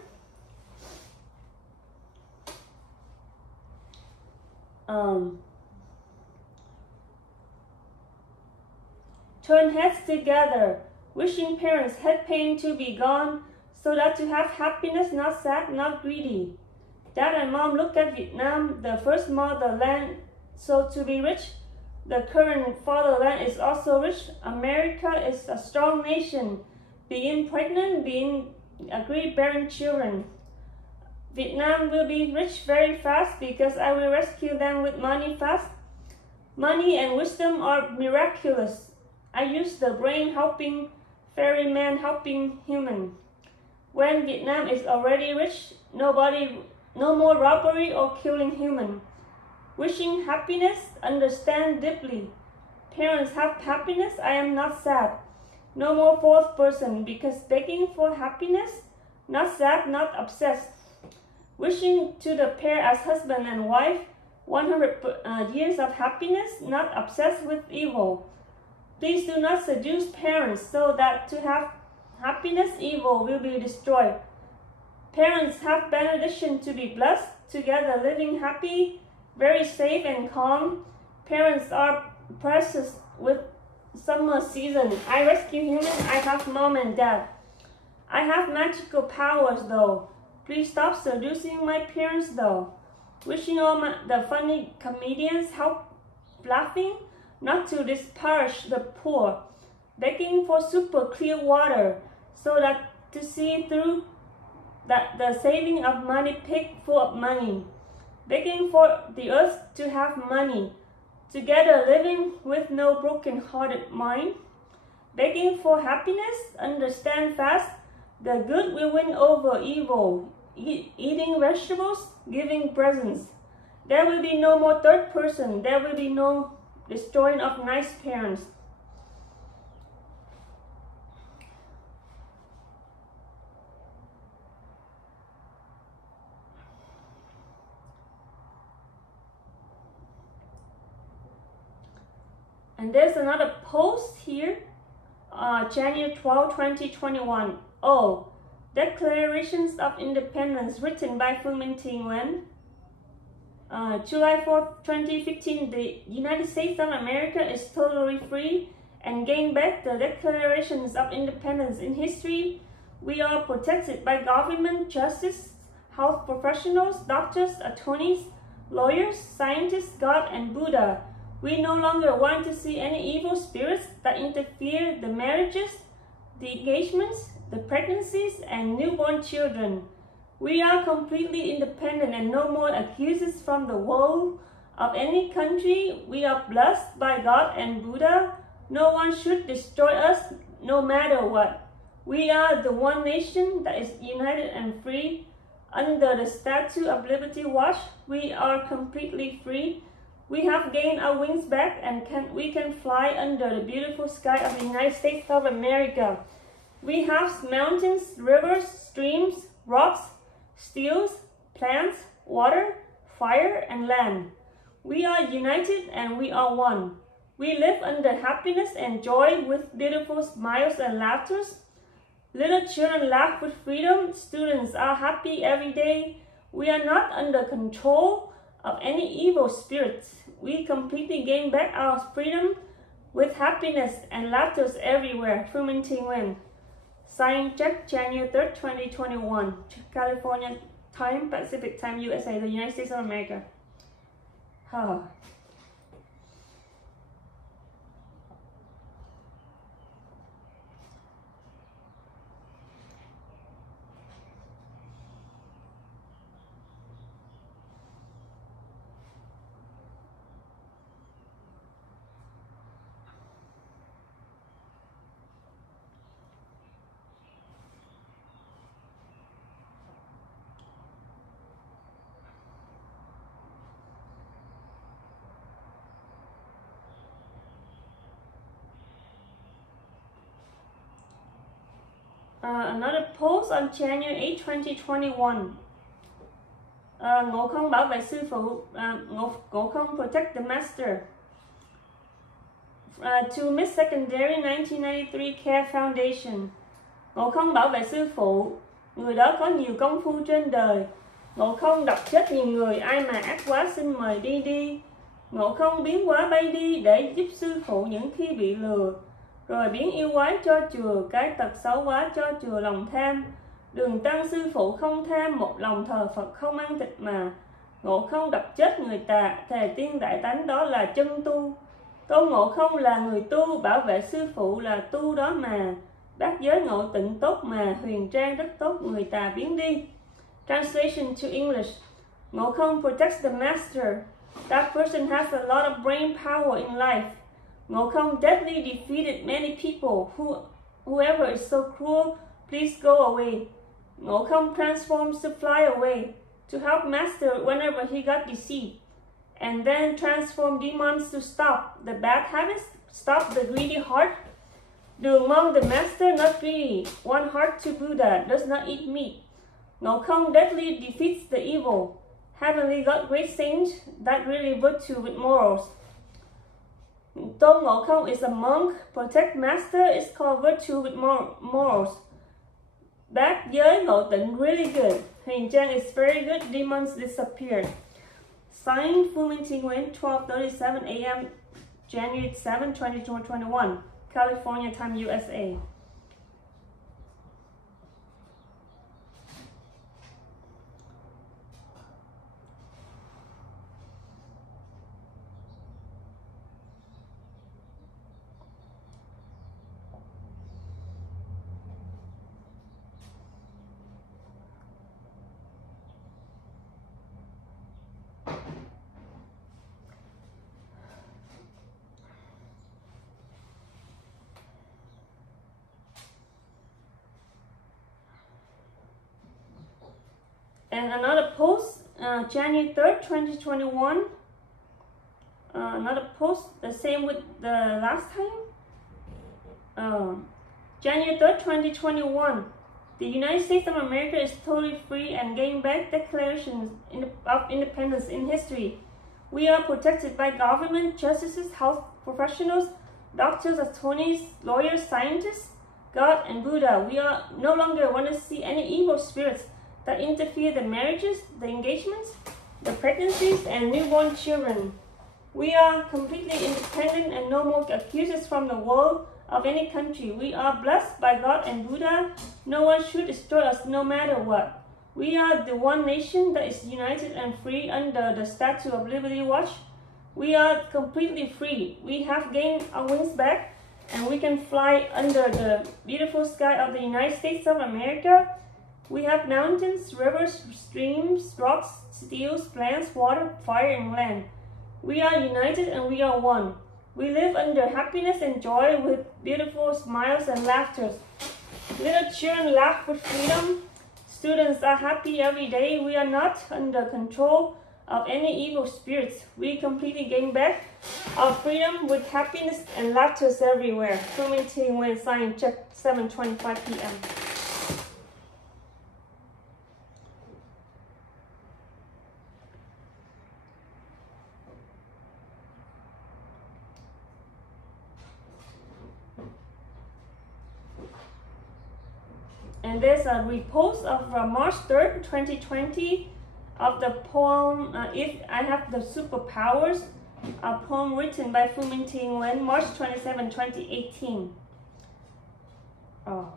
Turn heads together, wishing parents' head pain to be gone, so that to have happiness, not sad, not greedy. Dad and mom look at Vietnam, the first motherland, so to be rich. The current fatherland is also rich. America is a strong nation. Being pregnant, being agreed, bearing children. Vietnam will be rich very fast because I will rescue them with money fast. Money and wisdom are miraculous. I use the brain helping ferryman helping human. When Vietnam is already rich, no more robbery or killing human. Wishing happiness, understand deeply. Parents have happiness, I am not sad. No more fourth person, because begging for happiness, not sad, not obsessed. Wishing to the pair as husband and wife, 100 years of happiness, not obsessed with evil. Please do not seduce parents so that to have happiness, evil will be destroyed. Parents have benediction to be blessed, together living happy, very safe and calm. Parents are precious with summer season. I rescue human, I have mom and dad. I have magical powers though. Please stop seducing my parents though. Wishing all the funny comedians help laughing, not to disparage the poor. Begging for super clear water, so that to see through that the saving of money pig full of money. Begging for the earth to have money. Together living with no broken-hearted mind. Begging for happiness, understand fast. The good will win over evil. Eating vegetables, giving presents. There will be no more third person. There will be no destroying of nice parents. And there's another post here, January 12, 2021. Oh, Declarations of Independence written by Phuong. July 4, 2015, the United States of America is totally free and gained back the Declarations of Independence in history. We are protected by government, justice, health professionals, doctors, attorneys, lawyers, scientists, God, and Buddha. We no longer want to see any evil spirits that interfere the marriages, the engagements, the pregnancies, and newborn children. We are completely independent and no more accuses from the world of any country. We are blessed by God and Buddha. No one should destroy us, no matter what. We are the one nation that is united and free. Under the Statue of Liberty watch, we are completely free. We have gained our wings back and we can fly under the beautiful sky of the United States of America. We have mountains, rivers, streams, rocks, steels, plants, water, fire, and land. We are united and we are one. We live under happiness and joy with beautiful smiles and laughter. Little children laugh with freedom. Students are happy every day. We are not under control of any evil spirits. We completely gain back our freedom with happiness and laughter everywhere. Phuong. Signed January 3rd, 2021. California time, Pacific time, USA, the United States of America. Another post on January 8, 2021. Ngộ không bảo vệ sư phụ, ngộ không protect the master. To Miss Secondary 1993 Care Foundation. Ngộ không bảo vệ sư phụ, người đó có nhiều công phu trên đời. Ngộ không đập chết nhiều người, ai mà ác quá xin mời đi đi. Ngộ không biến hóa bay đi để giúp sư phụ những khi bị lừa, rồi biến yêu quái cho chùa, cái tật xấu quá cho chùa lòng tham. Đường tăng sư phụ không tham, một lòng thờ Phật không ăn thịt mà. Ngộ không đập chết người tà, thề tiên đại tánh đó là chân tu. Tôn Ngộ không là người tu, bảo vệ sư phụ là tu đó mà. Bát giới ngộ tịnh tốt mà, huyền trang rất tốt, người tà biến đi. Translation to English. Ngộ không protects the master. That person has a lot of brain power in life. Ngộ không deadly defeated many people. Whoever is so cruel, please go away. Ngộ không transforms to fly away to help master whenever he got deceived, and then transform demons to stop the bad habits, stop the greedy heart. Đường mong the master not greedy, one heart to Buddha, does not eat meat. Ngộ không deadly defeats the evil. Heavenly God great saint that really virtue with morals. Tôn Ngộ không is a monk, protect master is called virtue with morals. Bát giới ngộ tịnh really good. Huyền trang is very good, demons disappeared. Signed, Phuong Nguyễn, 12:37 a.m. January 7, 2021, California time, USA. And another post, January 3rd, 2021. Another post, the same with the last time. January 3rd, 2021. The United States of America is totally free and gained back declarations of independence in history. We are protected by government, justices, health professionals, doctors, attorneys, lawyers, scientists, God, and Buddha. We are no longer want to see any evil spirits that interfere the marriages, the engagements, the pregnancies, and newborn children. We are completely independent and no more accusers from the world of any country. We are blessed by God and Buddha. No one should destroy us no matter what. We are the one nation that is united and free under the Statue of Liberty Watch. We are completely free. We have gained our wings back and we can fly under the beautiful sky of the United States of America. We have mountains, rivers, streams, rocks, steels, plants, water, fire, and land. We are united and we are one. We live under happiness and joy with beautiful smiles and laughter. Little children laugh with freedom. Students are happy every day. We are not under control of any evil spirits. We completely gain back our freedom with happiness and laughter everywhere. Phuong when sign check 7:25 p.m. And there's a repost of March 3rd, 2020 of the poem, If I Have the Superpowers, a poem written by Phuong Nguyễn, March 27, 2018. Oh.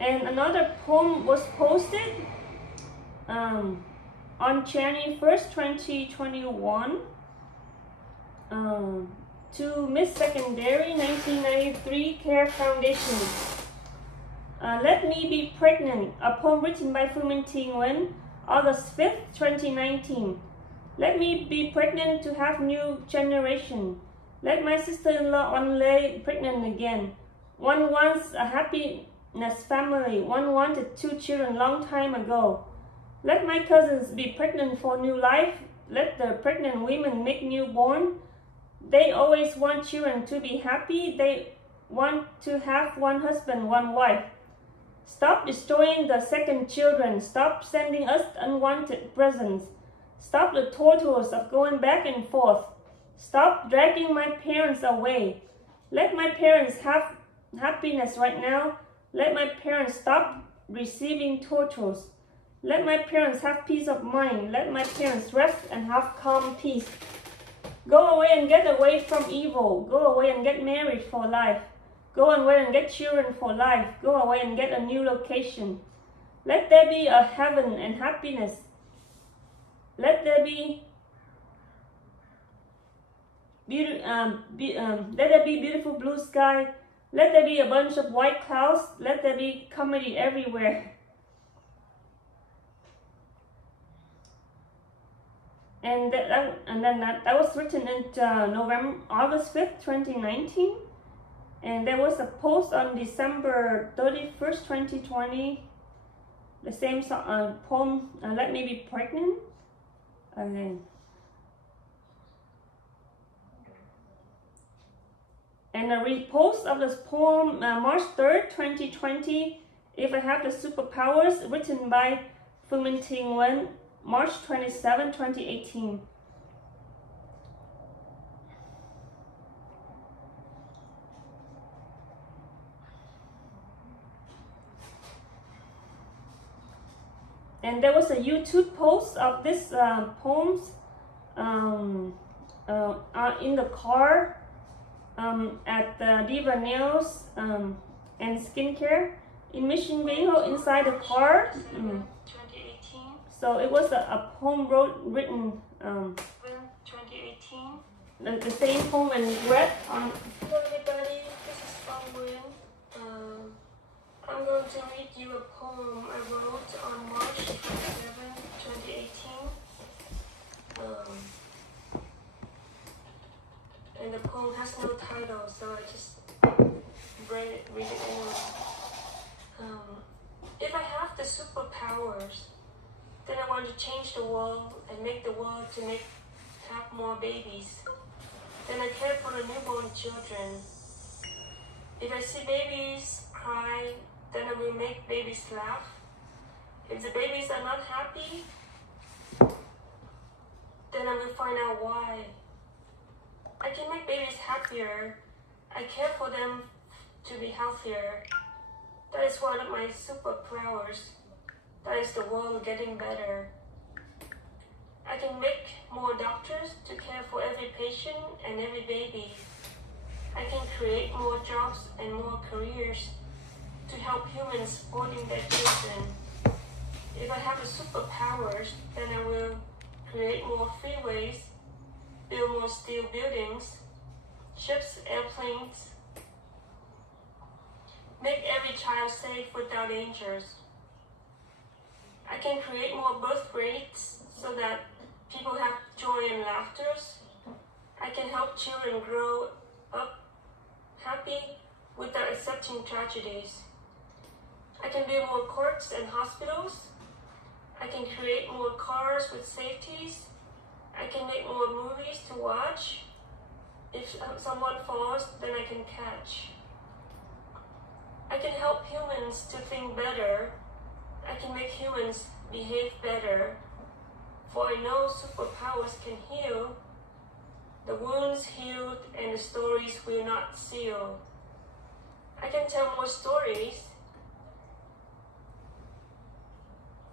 And another poem was posted on January 1st, 2021 to Miss Secondary 1993 Care Foundation. Let Me Be Pregnant, a poem written by Phuong Nguyễn, August 5th, 2019. Let me be pregnant to have new generation. Let my sister-in-law one lay pregnant again. One wants a happiness family. One wanted 2 children long time ago. Let my cousins be pregnant for new life. Let the pregnant women make newborn. They always want children to be happy. They want to have one husband, one wife. Stop destroying the second children. Stop sending us unwanted presents. Stop the tortures of going back and forth. Stop dragging my parents away. Let my parents have happiness right now. Let my parents stop receiving tortures. Let my parents have peace of mind. Let my parents rest and have calm peace. Go away and get away from evil. Go away and get married for life. Go away and get children for life. Go away and get a new location. Let there be a heaven and happiness. Let there be beautiful blue sky. Let there be a bunch of white clouds. Let there be comedy everywhere. And that was written in August 5th, 2019. And there was a post on December 31st, 2020. The same poem, Let Me Be Pregnant. And a repost of this poem, March 3rd, 2020, If I Have the Superpowers, written by Phuong, March 27, 2018. And there was a YouTube post of this poems in the car at Diva Nails and Skincare in Mission Viejo inside the car. 2018. So it was a poem written 2018. The same poem and read on. Hello everybody, this is Phuong. I'm going to read you a poem I wrote on March 27, 2018. And the poem has no title, so I just read it anyway. If I have the superpowers, then I want to change the world and make the world to have more babies. Then I care for the newborn children. If I see babies cry, then I will make babies laugh. If the babies are not happy, then I will find out why. I can make babies happier. I care for them to be healthier. That is one of my superpowers. That is the world getting better. I can make more doctors to care for every patient and every baby. I can create more jobs and more careers to help humans supporting their children. If I have the superpowers, then I will create more freeways, build more steel buildings, ships, airplanes, make every child safe without dangers. I can create more birth rates so that people have joy and laughter. I can help children grow up happy without accepting tragedies. I can build more courts and hospitals. I can create more cars with safeties. I can make more movies to watch. If someone falls, then I can catch. I can help humans to think better. I can make humans behave better. For I know superpowers can heal. The wounds healed and the stories will not seal. I can tell more stories.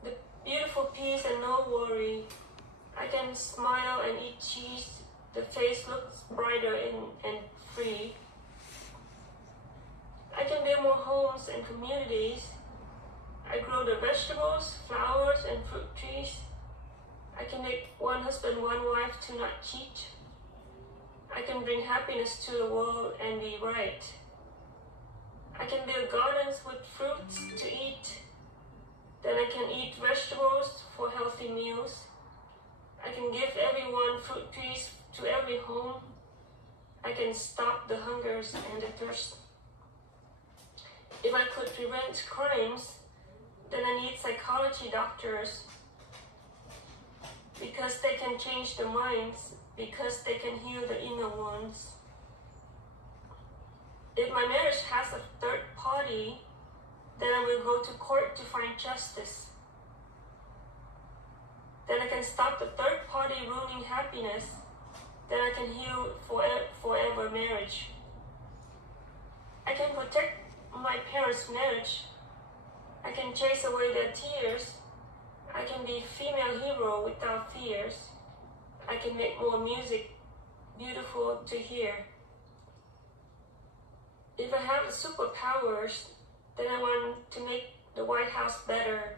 The beautiful peace and no worry. I can smile and eat cheese. The face looks brighter and free. I can build more homes and communities. I grow the vegetables, flowers, and fruit trees. I can make one husband, one wife to not cheat. I can bring happiness to the world and be right. I can build gardens with fruits to eat. Then I can eat vegetables for healthy meals. I can give everyone fruit trees to every home. I can stop the hungers and the thirst. If I could prevent crimes, then I need psychology doctors, because they can change the minds, because they can heal the inner wounds. If my marriage has a third party, then I will go to court to find justice. Then I can stop the third party ruining happiness. Then I can heal forever marriage. I can protect my parents' marriage. I can chase away their tears. I can be female hero without fears. I can make more music beautiful to hear. If I have the superpowers, then I want to make the White House better,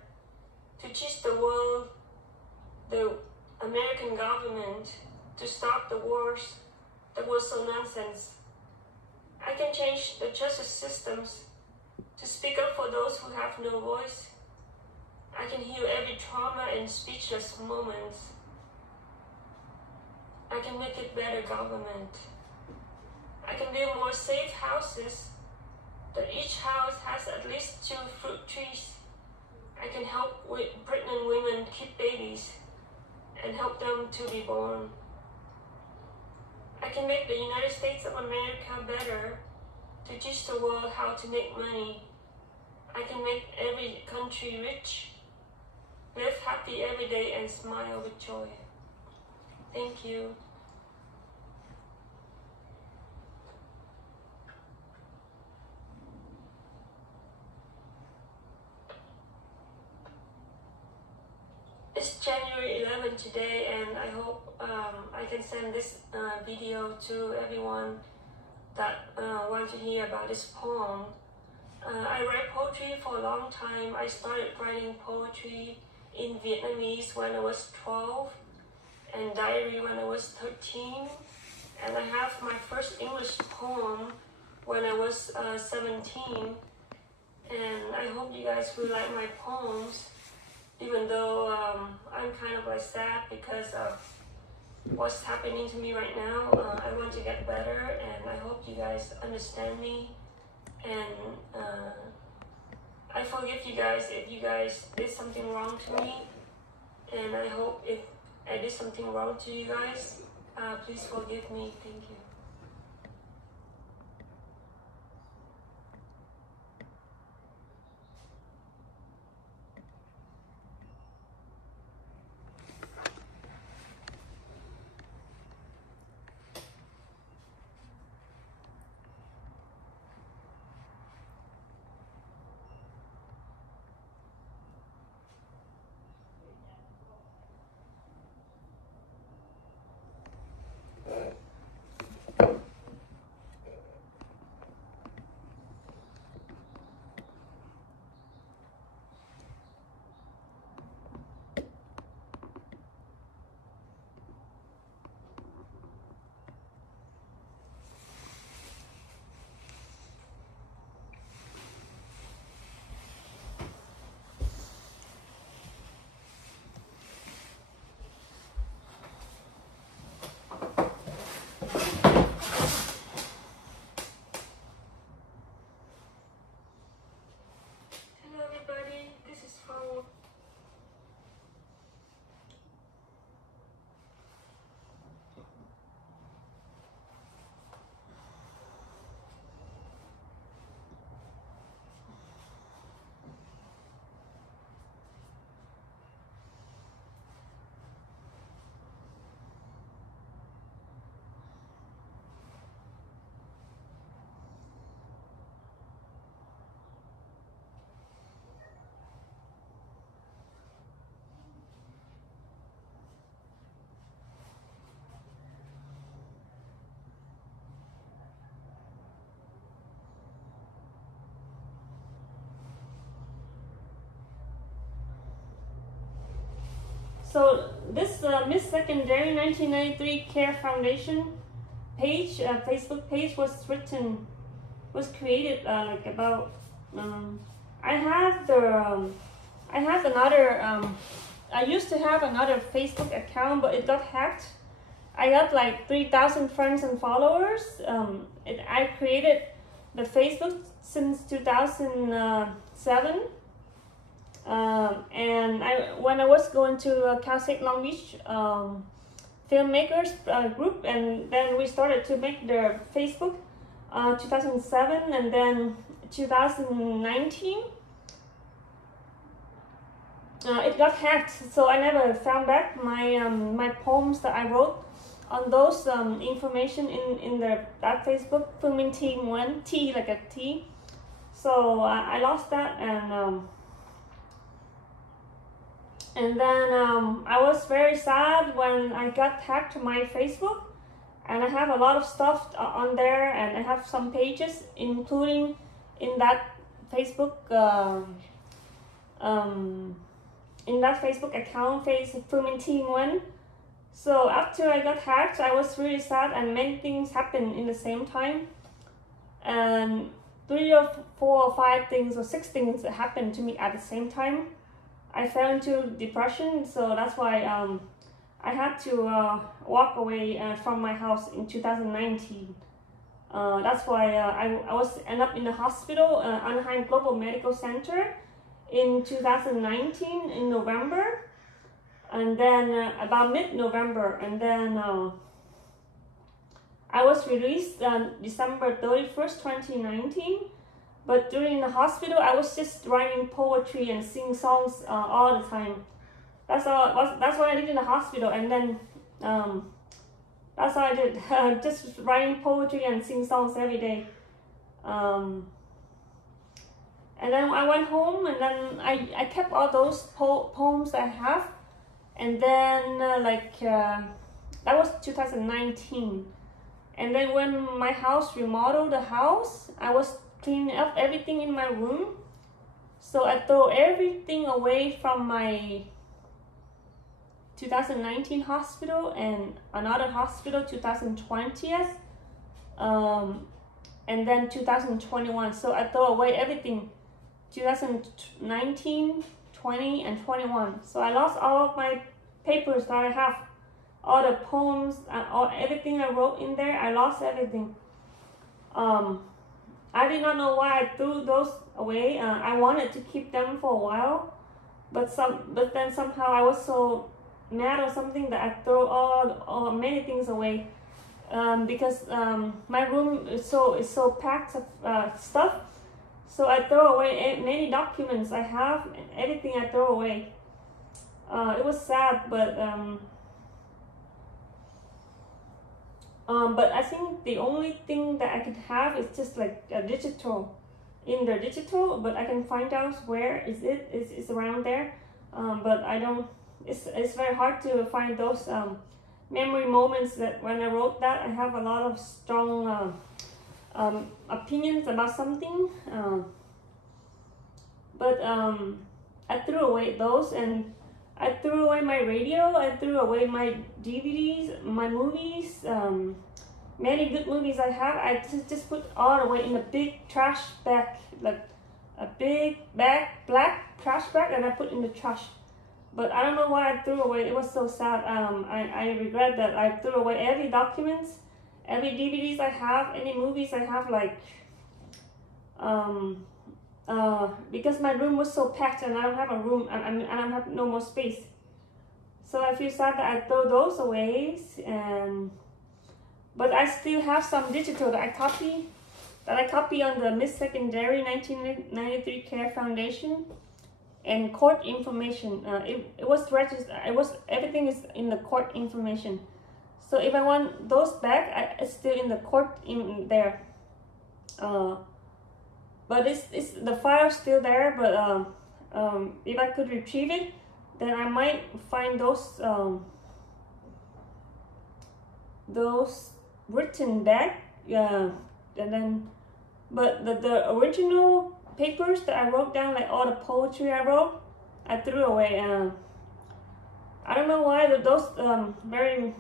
to teach the world, the American government, to stop the wars that were so nonsense. I can change the justice systems, to speak up for those who have no voice. I can heal every trauma and speechless moments. I can make it better government. I can build more safe houses, that each house has at least 2 fruit trees. I can help pregnant women keep babies and help them to be born. I can make the United States of America better, to teach the world how to make money. I can make every country rich, live happy every day and smile with joy. Thank you. It's January 11th today, and I hope I can send this video to everyone that want to hear about this poem. I write poetry for a long time. I started writing poetry in Vietnamese when I was 12, and diary when I was 13. And I have my first English poem when I was 17. And I hope you guys will like my poems, even though I'm kind of like sad because of what's happening to me right now. I want to get better, and I hope you guys understand me. And I forgive you guys if you guys did something wrong to me. And I hope if I did something wrong to you guys, please forgive me. Thank you. Hello everybody, this is Phuong. So this Miss Secondary 1993 Care Foundation page, Facebook page was created like about. I have another. I used to have another Facebook account, but it got hacked. I got like 3,000 friends and followers. I created the Facebook since 2007. And when I was going to Cal State Long Beach filmmakers group, and then we started to make the Facebook 2007, and then 2019 it got hacked, so I never found back my poems that I wrote on those information in that Facebook Phuong Team 1 T like a T. So I lost that, and then I was very sad when I got hacked to my Facebook, and I have a lot of stuff on there, and I have some pages including in that Facebook account, Phuong Team 1. So after I got hacked, I was really sad, and many things happened in the same time, and 3 or 4 or 5 things or 6 things happened to me at the same time. I fell into depression, so that's why I had to walk away from my house in 2019. That's why I was end up in the hospital, Anaheim Global Medical Center, in 2019 in November, and then about mid-November, and then I was released December 31st, 2019. But during the hospital, I was just writing poetry and sing songs all the time. That's what I did in the hospital, and then that's what I did, just writing poetry and sing songs every day. And then I went home, and then I kept all those poems I have, and then that was 2019. And then when my house remodeled the house, I was cleaning up everything in my room. So I throw everything away from my 2019 hospital and another hospital 2020, and then 2021. So I throw away everything 2019, 20, and 21. So I lost all of my papers that I have, all the poems, everything I wrote in there. I lost everything. I did not know why I threw those away. I wanted to keep them for a while, but then somehow I was so mad or something that I threw many things away, because my room is so packed of stuff. So I throw away many documents I have, and everything I throw away. It was sad, but I think the only thing that I can have is just like a digital, but I can find out where it's around there. But I don't, it's very hard to find those memory moments that when I wrote that. I have a lot of strong opinions about something, but I threw away those, and I threw away my radio, I threw away my DVDs, my movies, many good movies I have. I just put all away in a big trash bag, like a big black trash bag, and I put in the trash. But I don't know why I threw away. It was so sad. I regret that I threw away every documents, every DVDs I have, any movies I have, like because my room was so packed, and I don't have a room, and I don't have no more space. So I feel sad that I throw those away, but I still have some digital that I copy on the Miss Secondary 1993 Care Foundation, and court information. It was registered. Everything is in the court information. So if I want those back, it's still in the court in there. But it's the file's still there. But if I could retrieve it, then I might find those written back. And then, but the original papers that I wrote down, like all the poetry I wrote, I threw away. I don't know why those very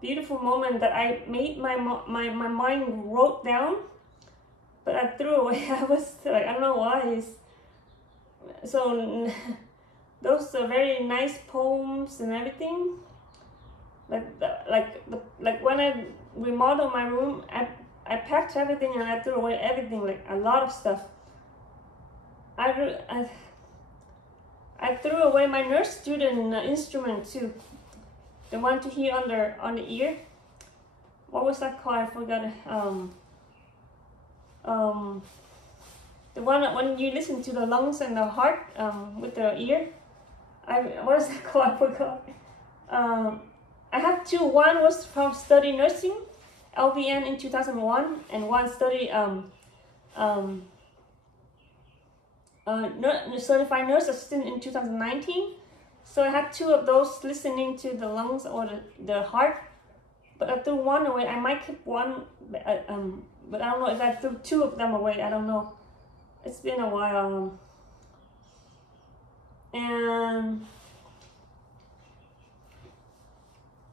beautiful moment that I made my mind wrote down, but I threw away. I was like, I don't know why. So those are very nice poems and everything, like when I remodeled my room, I packed everything and I threw away everything, like a lot of stuff. I threw away my nurse student instrument too, the one to hear on the ear. What was that called? I forgot it. The one that when you listen to the lungs and the heart with the ear. What is that called? I forgot. I have two. One was from study nursing, LVN in 2001, and one study certified nurse assistant in 2019. So I had two of those listening to the lungs or the heart. But I threw one away. I might keep one, but I don't know if I threw two of them away. I don't know. It's been a while. And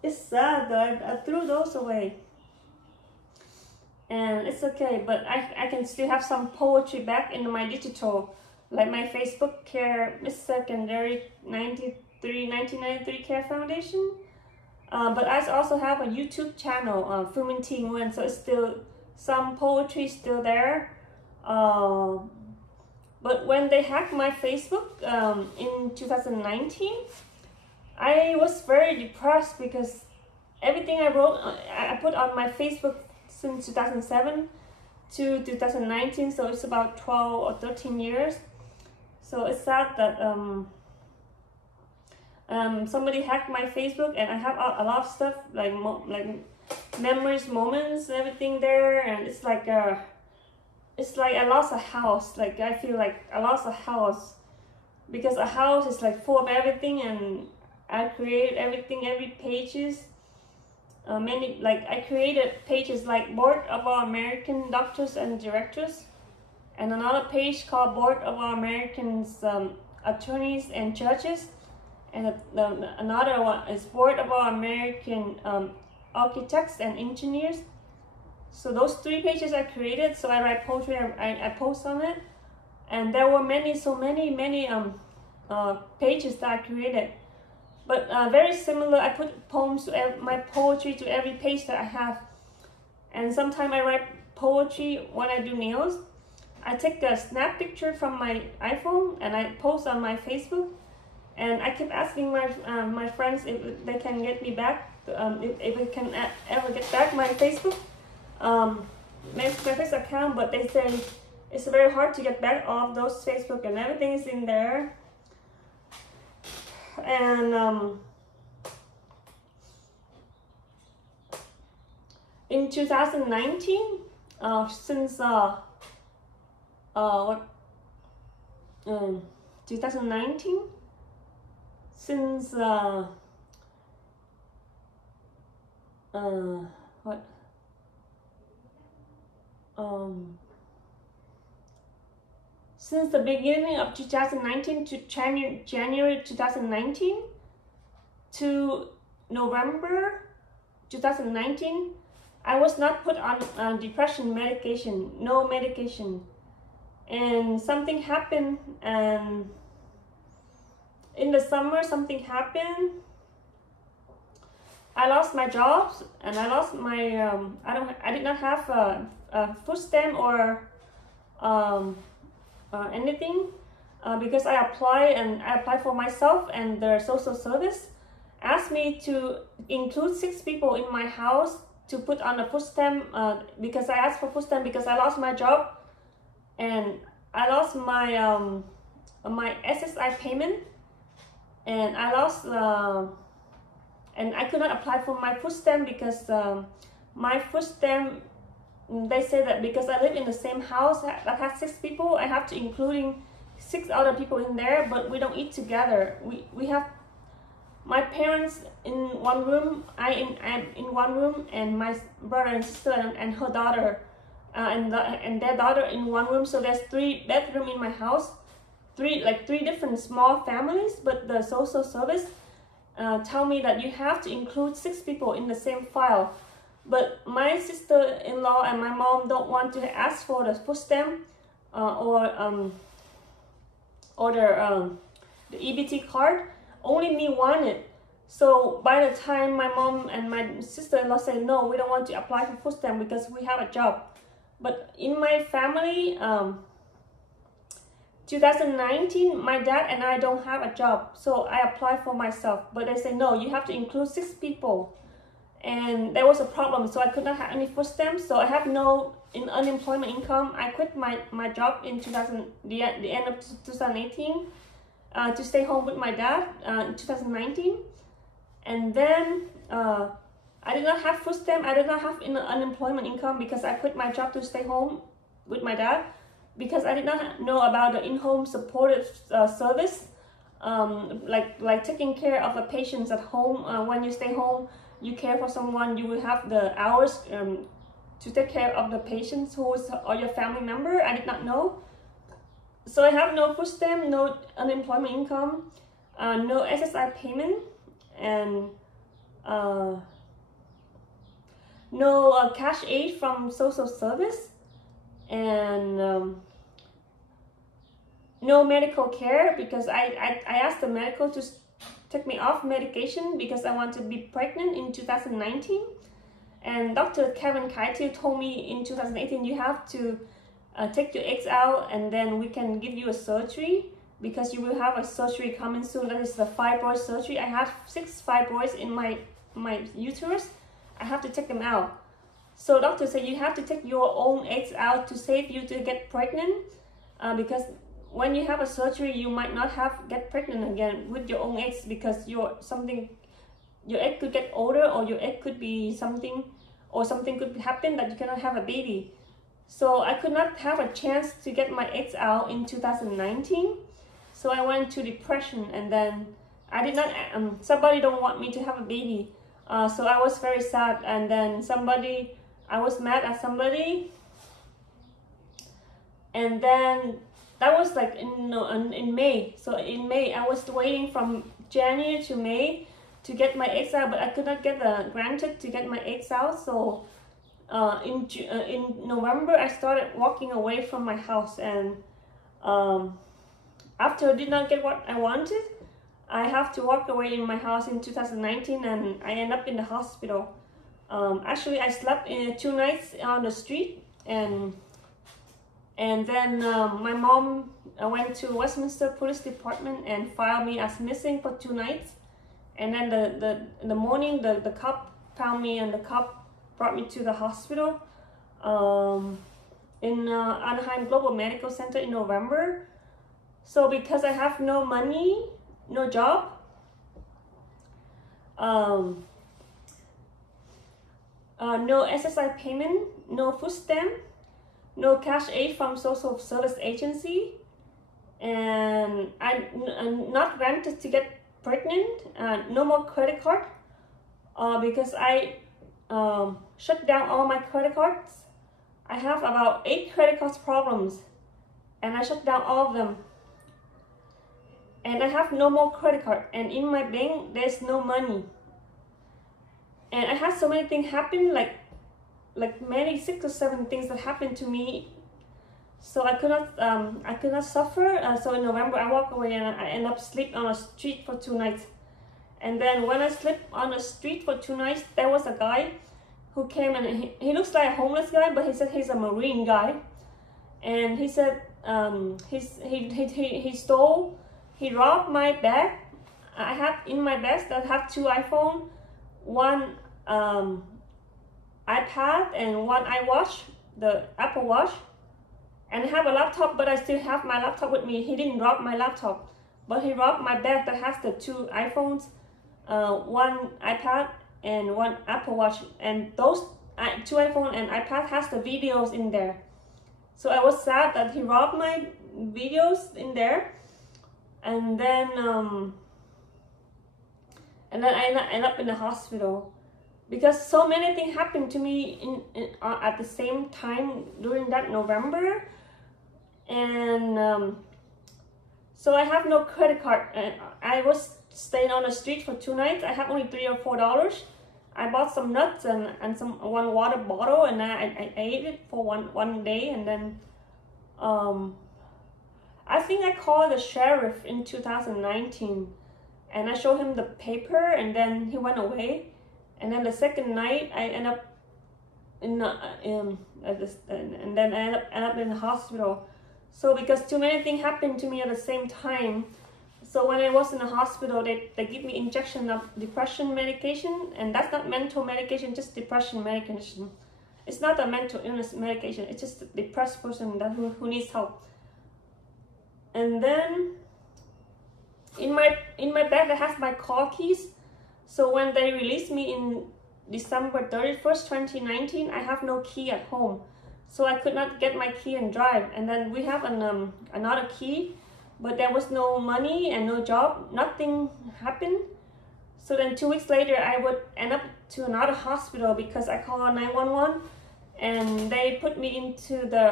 it's sad that I threw those away. And it's okay, but I can still have some poetry back in my digital, like my Facebook Care Miss Secondary 1993 Care Foundation. But I also have a YouTube channel, Phuong Thi Nguyen, so it's still some poetry still there. But when they hacked my Facebook in 2019, I was very depressed because everything I wrote, I put on my Facebook since 2007 to 2019, so it's about 12 or 13 years. So it's sad that somebody hacked my Facebook, and I have a lot of stuff like memories, moments, everything there, and it's like I lost a house. Like I feel like I lost a house because a house is like full of everything, and I created everything, every pages. I created pages like Board of Our American Doctors and Directors, and another page called Board of Our American Attorneys and Judges, and another one is Board of Our American Architects and Engineers. So those three pages I created. So I write poetry, I post on it, and there were many pages that I created. But very similar, I put poems to my poetry to every page that I have. And sometimes I write poetry when I do nails. I take a snap picture from my iPhone and I post on my Facebook. And I keep asking my friends if they can get me back, if I can ever get back my Facebook, my Facebook account. But they say it's very hard to get back all of those Facebook, and everything is in there. And in 2019, since 2019, since since the beginning of 2019 to January 2019 to November 2019, I was not put on depression medication, no medication. And something happened, and in the summer something happened. I lost my jobs, and I lost my I did not have a food stamp or anything, because I applied for myself, and the social service asked me to include 6 people in my house to put on a food stamp, because I asked for food stamp because I lost my job, and I lost my my SSI payment, and I lost and I could not apply for my food stamp because my food stamp, they say that because I live in the same house that has 6 people, I have to including 6 other people in there, but we don't eat together. We have my parents in one room, I'm in one room, and my brother and sister and her daughter and their daughter in one room. So there's 3 bedrooms in my house, 3 different small families. But the social service tell me that you have to include 6 people in the same file. But my sister-in-law and my mom don't want to ask for the food stamp or the EBT card. Only me wanted. So by the time my mom and my sister-in-law say, no, we don't want to apply for food stamp because we have a job. But in my family, 2019, my dad and I don't have a job. So I applied for myself. But they say, no, you have to include 6 people. And there was a problem. So I could not have any food stamps. So I have no unemployment income. I quit my job in the end of 2018 to stay home with my dad in 2019. And then I did not have food stamp. I did not have unemployment income because I quit my job to stay home with my dad, because I did not know about the in-home supportive service, like taking care of the patients at home. When you stay home, you care for someone, you will have the hours to take care of the patients who is or your family member. I did not know. So I have no food stamp, no unemployment income, no SSI payment, and no cash aid from social service, and no medical care, because I asked the medical to take me off medication because I want to be pregnant in 2019. And Dr. Kevin Kaitil told me in 2018, you have to take your eggs out and then we can give you a surgery, because you will have a surgery coming soon. That is the fibroid surgery. I have 6 fibroids in my uterus. I have to take them out. So doctor said you have to take your own eggs out to save you to get pregnant, because when you have a surgery, you might not get pregnant again with your own eggs, because your egg could get older, or your egg could be something, or something could happen that you cannot have a baby. So I could not have a chance to get my eggs out in 2019. So I went to depression, and then I did not, somebody don't want me to have a baby. So I was very sad, and then I was mad at somebody. And then that was like in May. So in May, I was waiting from January to May to get my eggs out, but I could not get granted to get my eggs out. So in November, I started walking away from my house, and after I did not get what I wanted, I have to walk away in my house in 2019, and I end up in the hospital. Actually, I slept 2 nights on the street, and then my mom went to Westminster Police Department and filed me as missing for 2 nights. And then in the morning, the cop found me, and the cop brought me to the hospital in Anaheim Global Medical Center in November. So because I have no money, no job, no SSI payment, no food stamp, no cash aid from social service agency, and I'm not granted to get pregnant, no more credit card, because I shut down all my credit cards. I have about 8 credit cards problems, and I shut down all of them. And I have no more credit card, and in my bank there's no money. And I had so many things happen, like maybe 6 or 7 things that happened to me. So I could not suffer. So in November I walked away, and I ended up sleeping on a street for 2 nights. And then when I slept on the street for 2 nights, there was a guy who came, and he looks like a homeless guy, but he said he's a Marine guy. And he said he robbed my bag. I have in my bag that have 2 iPhone, 1 iPad, and 1 iWatch, the Apple Watch. And I have a laptop, but I still have my laptop with me. He didn't rob my laptop, but he robbed my bag that has the 2 iPhones, 1 iPad, and 1 Apple Watch. And those 2 iPhone and iPad has the videos in there. So I was sad that he robbed my videos in there. And then I end up in the hospital, because so many things happened to me at the same time during that November. And so I have no credit card, and I was staying on the street for 2 nights. I have only $3 or $4. I bought some nuts and 1 water bottle, and I ate it for one day. And then I think I called the sheriff in 2019, and I showed him the paper, and then he went away. And then the second night, I end up and then I end up in the hospital. So because too many things happened to me at the same time, so when I was in the hospital, they give me injection of depression medication, and that's not mental medication, just depression medication. It's not a mental illness medication, it's just a depressed person that who needs help. And then in my bag I have my car keys. So when they released me in December 31st, 2019, I have no key at home. So I could not get my key and drive. And then we have another key, but there was no money and no job. Nothing happened. So then 2 weeks later, I would end up to another hospital because I called 911, and they put me into the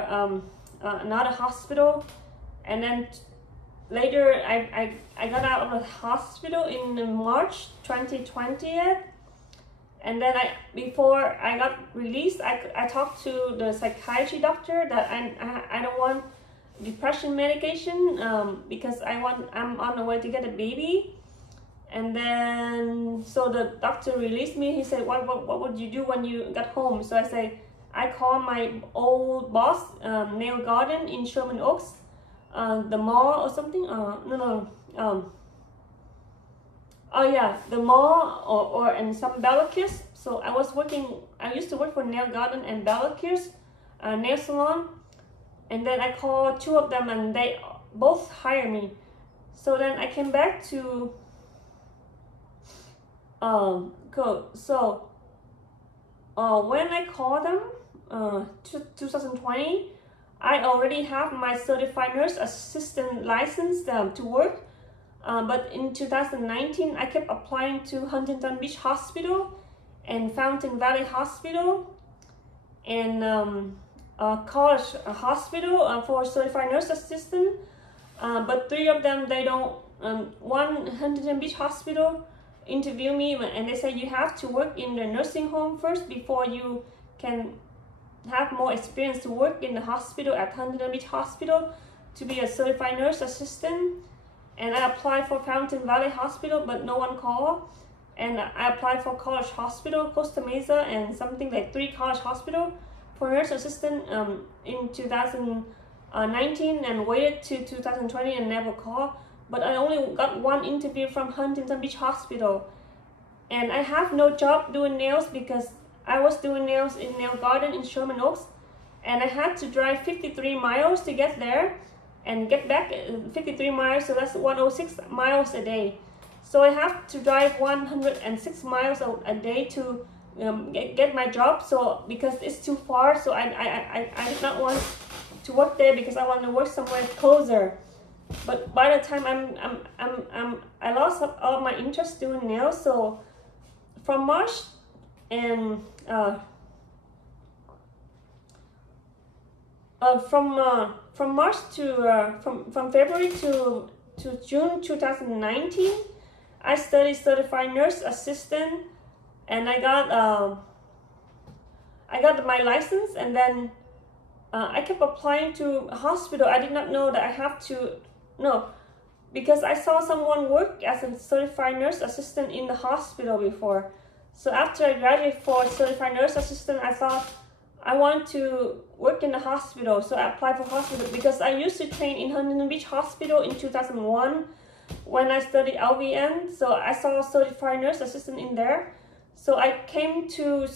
another hospital. And then later, I got out of the hospital in March 2020. And then before I got released, I talked to the psychiatry doctor that I don't want depression medication because I'm on the way to get a baby. And then so the doctor released me. He said, what would you do when you got home? So I say, I called my old boss, Nail Garden in Sherman Oaks, the mall or something. The mall or in some Bella Kiss. So I used to work for Nail Garden and Bella Kiss, nail salon. And then I called two of them, and they both hired me. So then I came back to when I called them 2020, I already have my certified nurse assistant license to work. But in 2019, I kept applying to Huntington Beach Hospital and Fountain Valley Hospital and College Hospital for certified nurse assistant. But three of them, they don't. One, Huntington Beach Hospital, interviewed me, and they said you have to work in the nursing home first before you can have more experience to work in the hospital at Huntington Beach Hospital to be a certified nurse assistant. And I applied for Fountain Valley Hospital, but no one called. And I applied for College Hospital, Costa Mesa, and something like 3 College Hospital for nurse assistant in 2019, and waited to 2020 and never called. But I only got one interview from Huntington Beach Hospital. And I have no job doing nails because I was doing nails in Nail Garden in Sherman Oaks, and I had to drive 53 miles to get there and get back 53 miles, so that's 106 miles a day. So I have to drive 106 miles a day to get my job. So because it's too far, so I did not want to work there because I want to work somewhere closer. But by the time I lost all my interest doing nails. So from March and from March to from February to June 2019, I studied certified nurse assistant, and I got my license. And then I kept applying to a hospital. I did not know that I have to because I saw someone work as a certified nurse assistant in the hospital before. So after I graduated for certified nurse assistant, I thought I want to work in the hospital. So I applied for hospital because I used to train in Huntington Beach Hospital in 2001 when I studied LVN. So I saw a certified nurse assistant in there. So I came to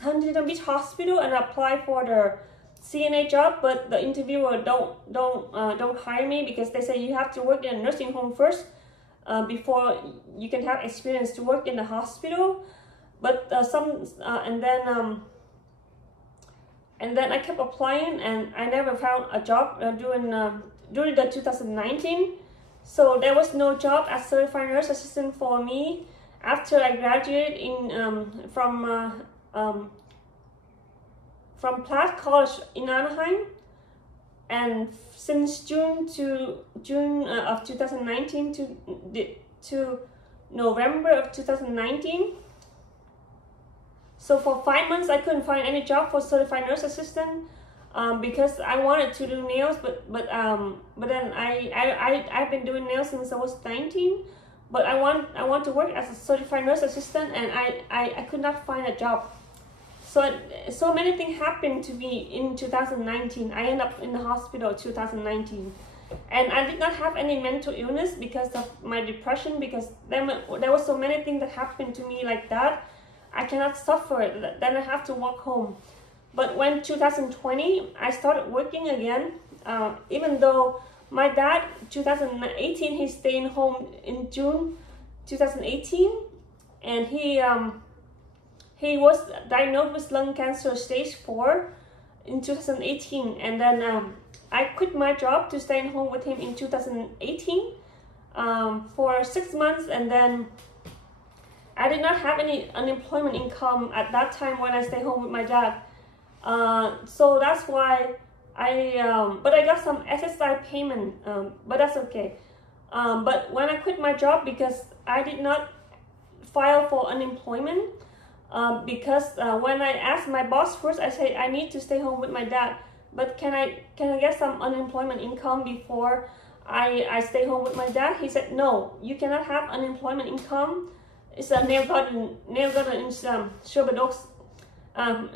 Huntington Beach Hospital and applied for the CNA job, but the interviewer don't hire me because they say you have to work in a nursing home first before you can have experience to work in the hospital. But and then I kept applying, and I never found a job during the 2019. So there was no job as certified nurse assistant for me after I graduated from Platt College in Anaheim. And since June of 2019 to November of 2019, so for 5 months I couldn't find any job for certified nurse assistant because I wanted to do nails, but then I've been doing nails since I was 19. but I want to work as a certified nurse assistant, and I could not find a job. So many things happened to me in 2019. I ended up in the hospital 2019, and I did not have any mental illness because of my depression, because there were so many things that happened to me like that. I cannot suffer, then I have to walk home. But when 2020, I started working again, even though my dad, 2018, he's staying home in June 2018, and he was diagnosed with lung cancer stage 4 in 2018, and then I quit my job to stay home with him in 2018 for 6 months, and then I did not have any unemployment income at that time when I stayed home with my dad. So that's why but I got some SSI payment, but that's okay. But when I quit my job, because I did not file for unemployment, because when I asked my boss first, I said I need to stay home with my dad, but can I get some unemployment income before I stay home with my dad? He said, no, you cannot have unemployment income. It's a nail garden in Sherman Oaks,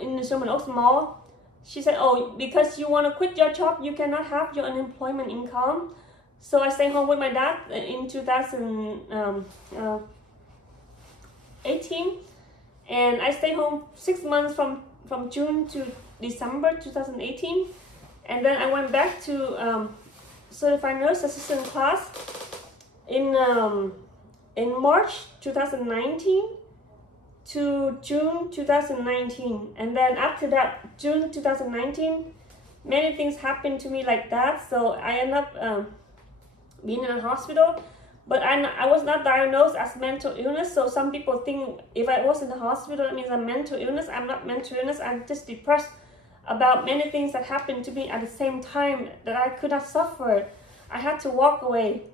in the Sherman Oaks Mall. She said, oh, because you want to quit your job, you cannot have your unemployment income. So I stayed home with my dad in 2018, and I stayed home 6 months from June to December 2018, and then I went back to certified nurse assistant class in March 2019 to June 2019, and then after that, June 2019, many things happened to me like that, so I ended up being in a hospital, but I was not diagnosed as mental illness. So some people think if I was in the hospital, that means I'm mental illness. I'm not mental illness. I'm just depressed about many things that happened to me at the same time that I could not suffer. I had to walk away,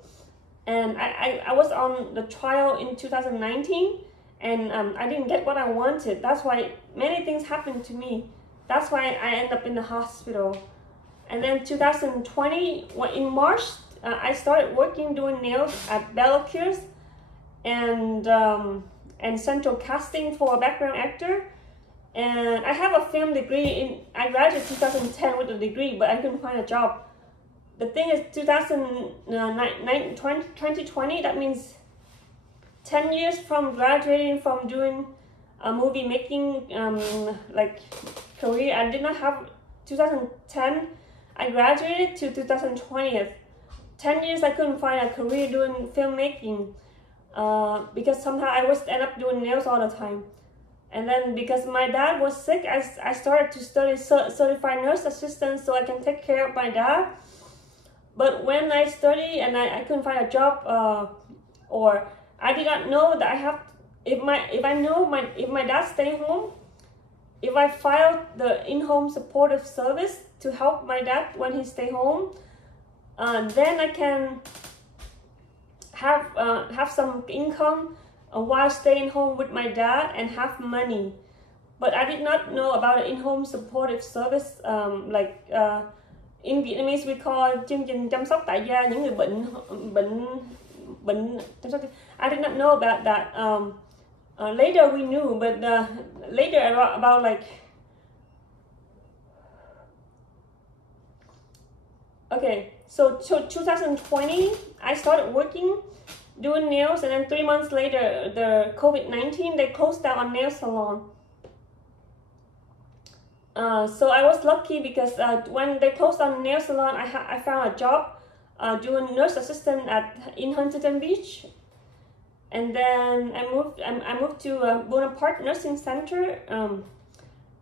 and I was on the trial in 2019, and I didn't get what I wanted. That's why many things happened to me. That's why I ended up in the hospital. And then 2020, in March, I started working doing nails at Bella Cures and central casting for a background actor. And I have a film degree I graduated 2010 with a degree, but I couldn't find a job. The thing is, 2020, that means 10 years from graduating from doing a movie making like career. I did not have 2010. I graduated to 2020. 10 years I couldn't find a career doing filmmaking because somehow I was end up doing nails all the time. And then because my dad was sick, I started to study certified nurse assistant so I can take care of my dad. But when I study and I couldn't find a job, or I did not know that I have, if my dad stay home, if I filed the in-home supportive service to help my dad when he stay home, then I can have some income while staying home with my dad and have money. But I did not know about an in-home supportive service, in Vietnamese we call chương trình chăm sóc tại gia những người bệnh chăm sóc. I did not know about that. Later we knew, but later about like. Okay, so 2020, I started working, doing nails, and then 3 months later, the COVID-19, they closed down a nail salon. So I was lucky because when they closed down the nail salon, I found a job doing nurse assistant in Huntington Beach, and then I moved to Bonaparte Nursing Center,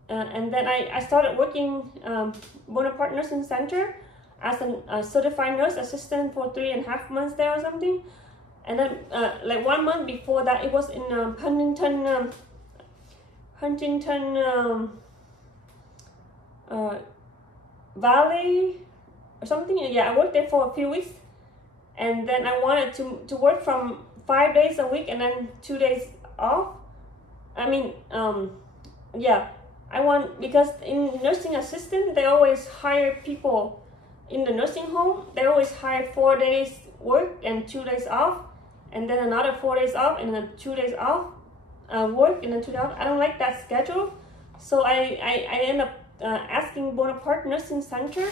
and then I started working Bonaparte Nursing Center as a certified nurse assistant for 3.5 months there or something. And then like 1 month before that, it was in Huntington Valley or something. Yeah, I worked there for a few weeks, and then I wanted to work from 5 days a week and then 2 days off. I mean, yeah, because in nursing assistant, they always hire people in the nursing home. They always hire 4 days work and 2 days off. and then another 4 days off, and then 2 days off, work, and then 2 days off. I don't like that schedule, so I end up asking Bonaparte Nursing Center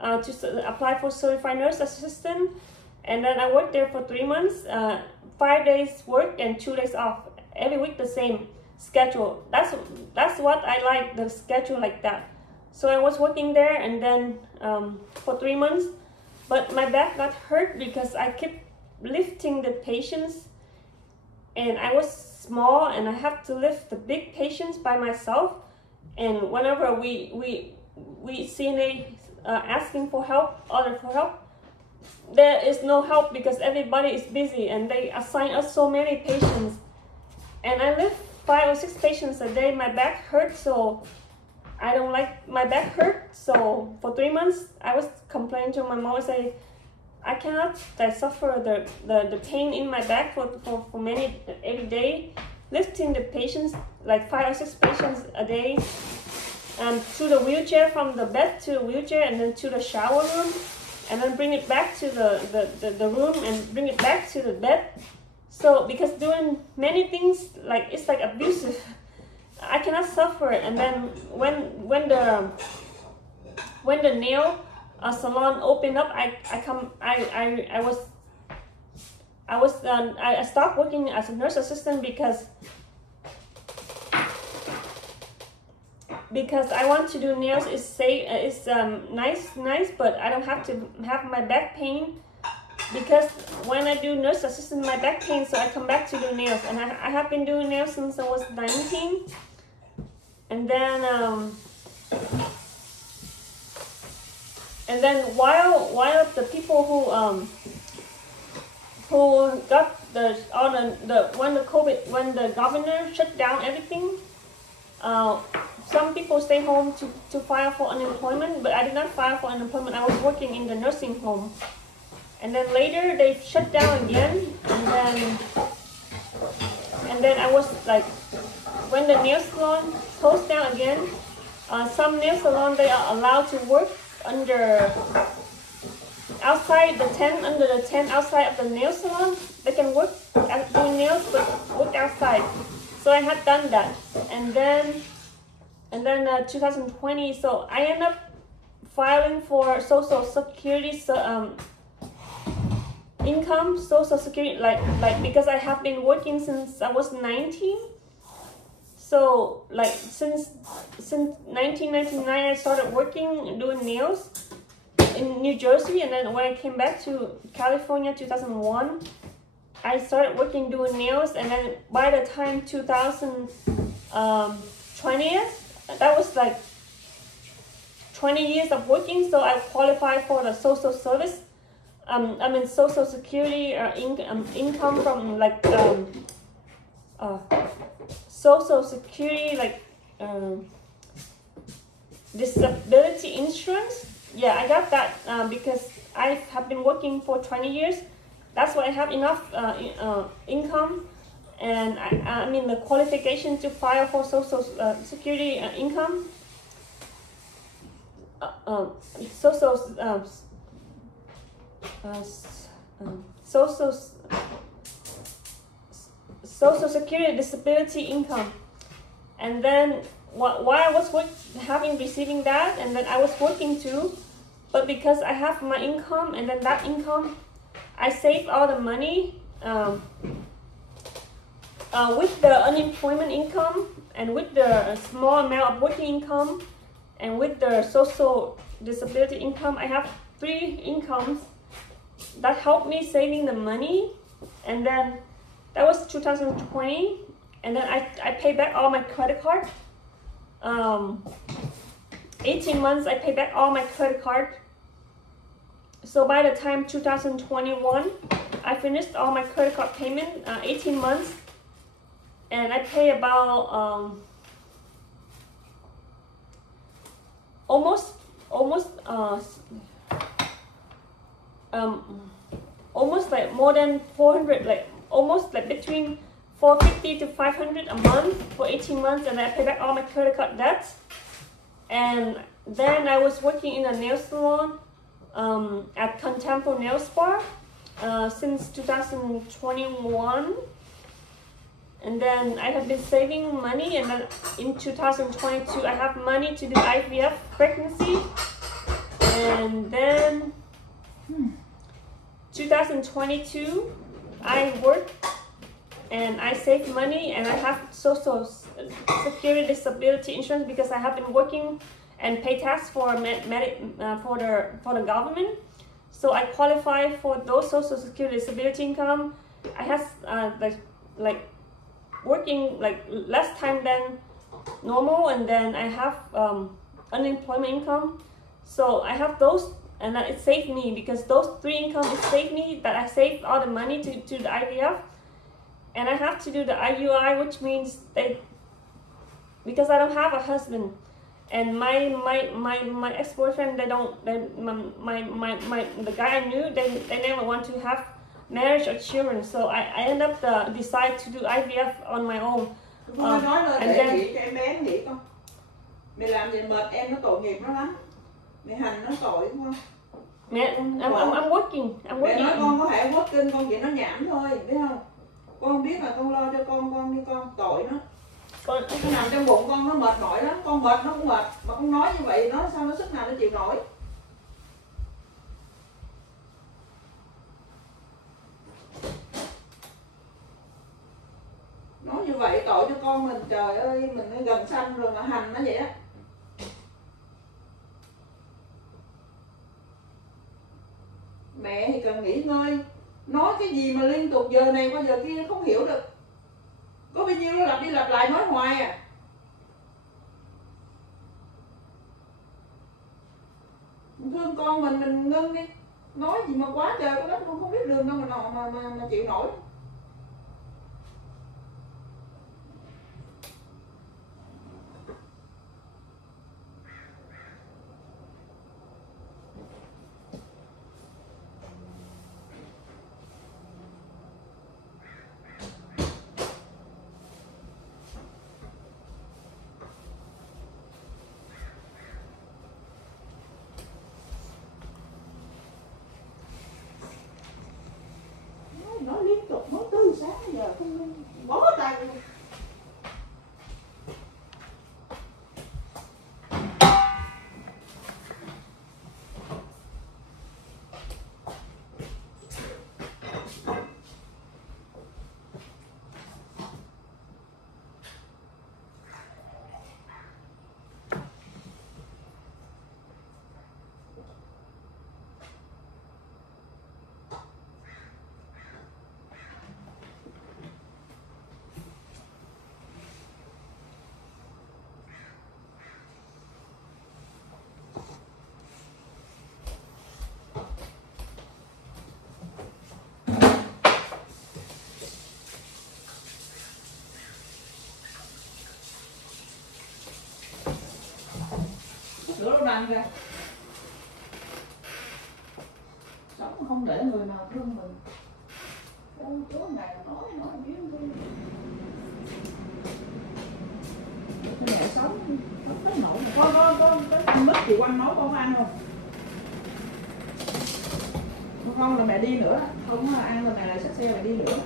to apply for certified nurse assistant, and then I worked there for 3 months, 5 days work and 2 days off, every week the same schedule. That's what I like, the schedule like that. So I was working there, and then for 3 months, but my back got hurt because I kept lifting the patients, and I was small, and I have to lift the big patients by myself. And whenever we CNA asking for help, order for help, there is no help because everybody is busy, and they assign us so many patients, and I lift 5 or 6 patients a day. My back hurts, so I don't like my back hurt. So for 3 months, I was complaining to my mom. I say, I cannot suffer the pain in my back for many every day, lifting the patients, like 5 or 6 patients a day, to the wheelchair, from the bed to the wheelchair, and then to the shower room, and then bring it back to the room, and bring it back to the bed. So because doing many things, like it's like abusive, I cannot suffer. And then when the nail salon opened up, I stopped working as a nurse assistant because I want to do nails. It's safe, it's nice, but I don't have to have my back pain, because when I do nurse assistant, my back pain, so I come back to do nails. And I have been doing nails since I was 19. And then while the people who got when the governor shut down everything, some people stay home to file for unemployment, but I did not file for unemployment. I was working in the nursing home. And then later they shut down again, and then I was like, when the nail salon closed down again, some nail salon, they are allowed to work outside the tent, under the tent outside of the nail salon. They can work doing nails, but work outside. So I had done that, and then 2020. So I ended up filing for Social Security. Income, Social Security, like because I have been working since I was 19. So like since 1999, I started working doing nails in New Jersey, and then when I came back to California 2001, I started working doing nails. And then by the time 2020, that was like 20 years of working. So I qualified for the social service. Social Security income from like Social Security, like disability insurance. Yeah, I got that because I have been working for 20 years. That's why I have enough income, and I mean the qualification to file for Social Security income. Social Security disability income. And then while I was receiving that, and then I was working too, but because I have my income, and then that income, I save all the money with the unemployment income, and with the small amount of working income, and with the social disability income. I have 3 incomes that helped me saving the money. And then that was 2020, and then I paid back all my credit card. 18 months I paid back all my credit card. So by the time 2021, I finished all my credit card payment, 18 months, and I pay about almost like more than 400, like almost like between 450 to 500 a month for 18 months, and I pay back all my credit card debts. And then I was working in a nail salon at Contempo Nail Spa, since 2021, and then I have been saving money, and then in 2022 I have money to do IVF pregnancy, and then 2022 I work and I save money, and I have social security disability insurance because I have been working and pay tax for for the government. So I qualify for those social security disability income. I have like working like less time than normal, and then I have unemployment income. So I have those, and it saved me because those 3 income it saved me that I saved all the money to the IVF, and I have to do the IUI, which means because I don't have a husband. And my ex-boyfriend, the guy I knew, they never want to have marriage or children, so I end up decide to do IVF on my own. Nói là để nghĩ cho em bé nó nghĩ con. Mày làm gì mệt em, nó tội nghiệp nó lắm. Mày hành nó tội đúng không? Mẹ, I'm working. Mẹ nói con có thể working, con chỉ nó nhảm thôi, biết không? Con biết là con lo cho con đi con, tội nó. Nó nằm trong bụng con nó mệt mỏi lắm, con mệt nó cũng mệt, mà con nói như vậy nó sao nó sức nào nó chịu nổi. Nói như vậy tội cho con mình, trời ơi, mình gần sanh rồi mà hành nó vậy á. Mẹ thì cần nghỉ ngơi, nói cái gì mà liên tục giờ này qua giờ kia không hiểu được. Có bao nhiêu lặp đi lặp lại nói hoài à. Thương con mình ngưng đi. Nói gì mà quá trời, con đất con không biết đường đâu mà chịu nổi. Nói liên tục, nói từ sáng đến giờ không bó tay luôn. Rửa đồ đành kìa. Sống không để người nào thương mình. Đâu chỗ này nói biết không. Cái mẹ sống cái nổi. Có cái mít chị quanh nấu con ăn không? Con là mẹ đi nữa. Không ăn là mẹ lại xách xe mẹ đi nữa.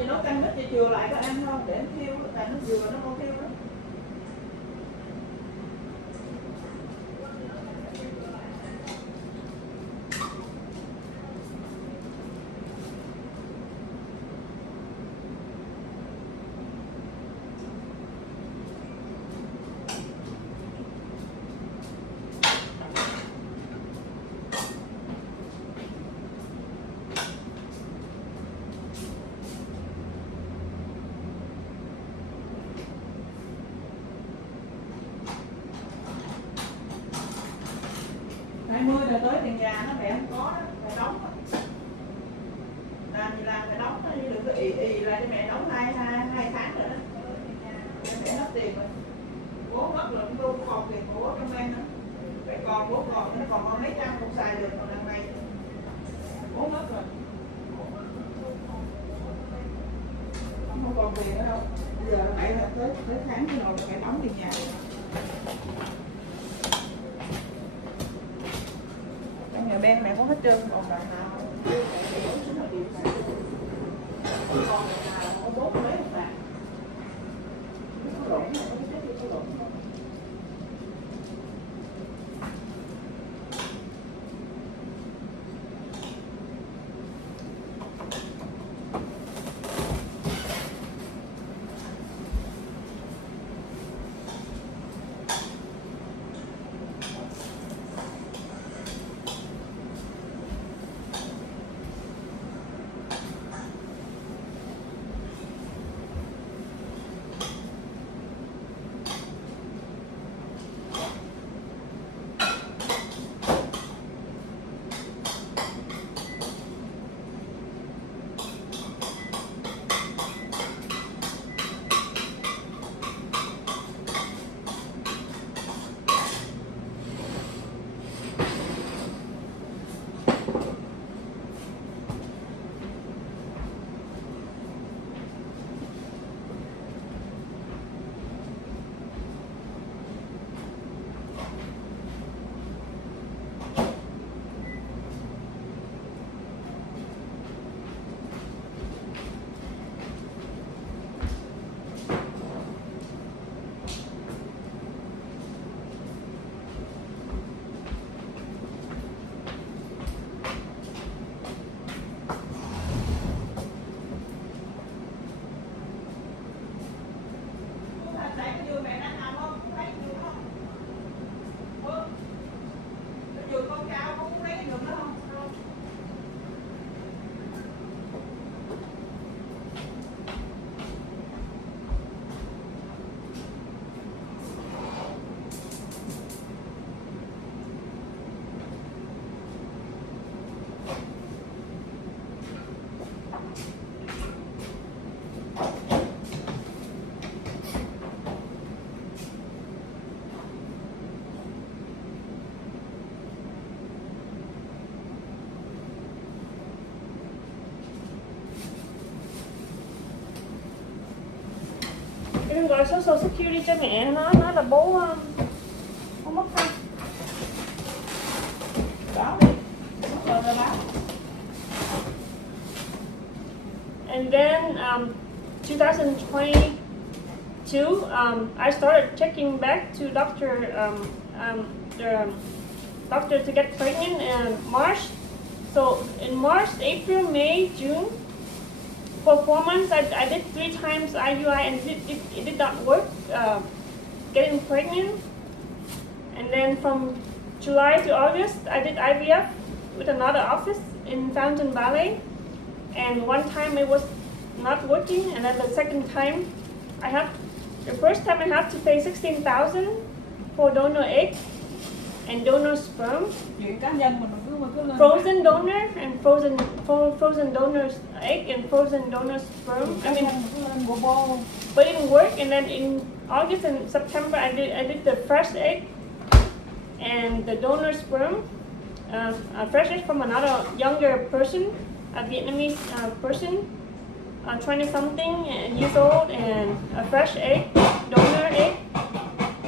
gì nấu canh mít thì chừa lại có ăn không? Để nó thiêu, tại nó vừa nó không thiêu đó. Rồi tới tiền nhà nó mẹ không có đó, phải đóng đó. Làm gì làm phải đóng đó, đừng có ì lại cho mẹ đóng hai tháng rồi đó. Mẹ hết tiền rồi. Bố mất rồi tôi cũng còn tiền của bố trong em nữa. Vậy còn bố còn nó còn mấy trăm không xài được còn lần này. Bố mất rồi. Không còn tiền nữa đâu. Bây giờ mẹ tới tháng rồi mẹ đóng tiền nhà. Nhà bên mẹ có hết trơn còn lần nào còn nào có 4 mấy bạc có lộn có lộn. Em gọi Social Security cho mẹ nó nói là bố mất không? Báo đi. Mất rồi rồi báo. And then 2022, I started checking back to the doctor to get pregnant in March. So in March, April, May, June, for 4 months, I did 3 times IUI and it did not work, getting pregnant. And then from July to August, I did IVF with another office in Fountain Valley. And one time it was not working, and then the second time, the first time I had to pay 16,000 for donor egg and donor sperm. Frozen donor and frozen donor egg and frozen donor sperm. I mean, but it didn't work. And then in August and September, I did the fresh egg and the donor sperm. A fresh egg from another younger person, a Vietnamese person, 20-something years old, and a fresh egg, donor egg,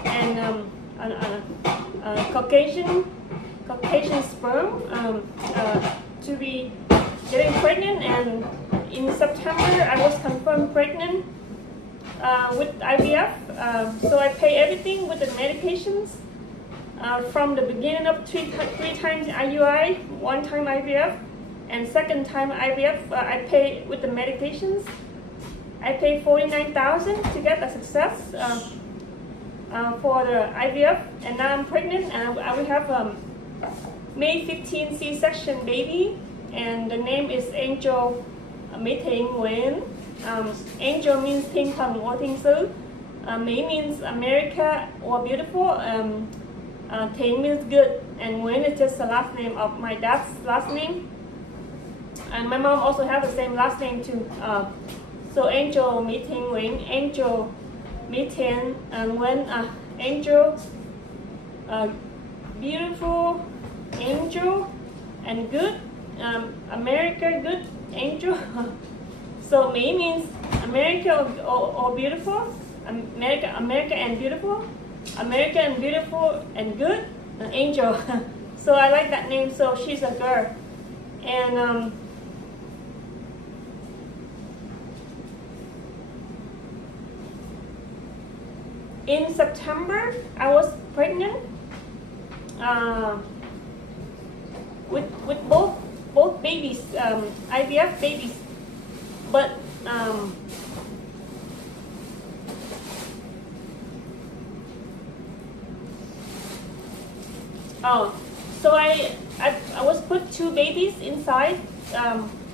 and a Caucasian sperm to be getting pregnant. And in September, I was confirmed pregnant with IVF. So I pay everything with the medications from the beginning of three times IUI, 1 time IVF, and 2nd time IVF. I pay with the medications. I paid $49,000 to get a success for the IVF, and now I'm pregnant, and I will have May 15 C-section baby, and the name is Angel Mỹ Thị Nguyễn. Angel means Thiên Thần or Thiên Sứ. Mỹ means America or beautiful. Thị means good, and Nguyễn is just the last name of my dad's last name. And my mom also has the same last name too. So Angel Mỹ Thị Nguyễn, Angel Mỹ Thiện Nguyễn, Angel, beautiful, Angel, and good, America, good, Angel. So Mỹ means America or beautiful, America and beautiful, America and beautiful and good, Angel. So I like that name. So she's a girl, and in September I was pregnant with both babies, IVF babies, but so I was put 2 babies inside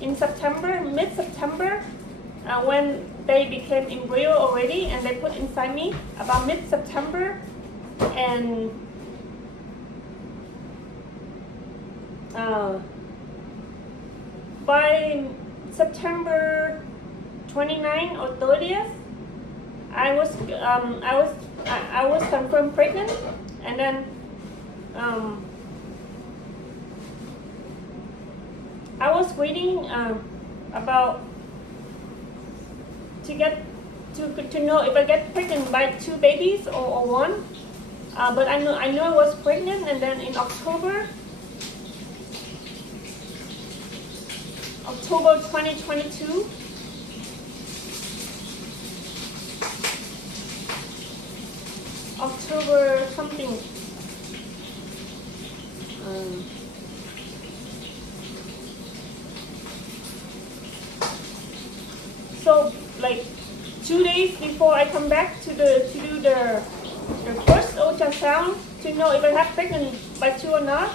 in September, mid-September, when they became embryo already, and they put inside me about mid-September, and by September 29 or 30th, I was confirmed pregnant, and then I was waiting about to know if I get pregnant by 2 babies or 1, but I knew I was pregnant, and then in October 2022, October something, so like 2 days before I come back to do the first ultrasound to know if I have pregnant by 2 or not.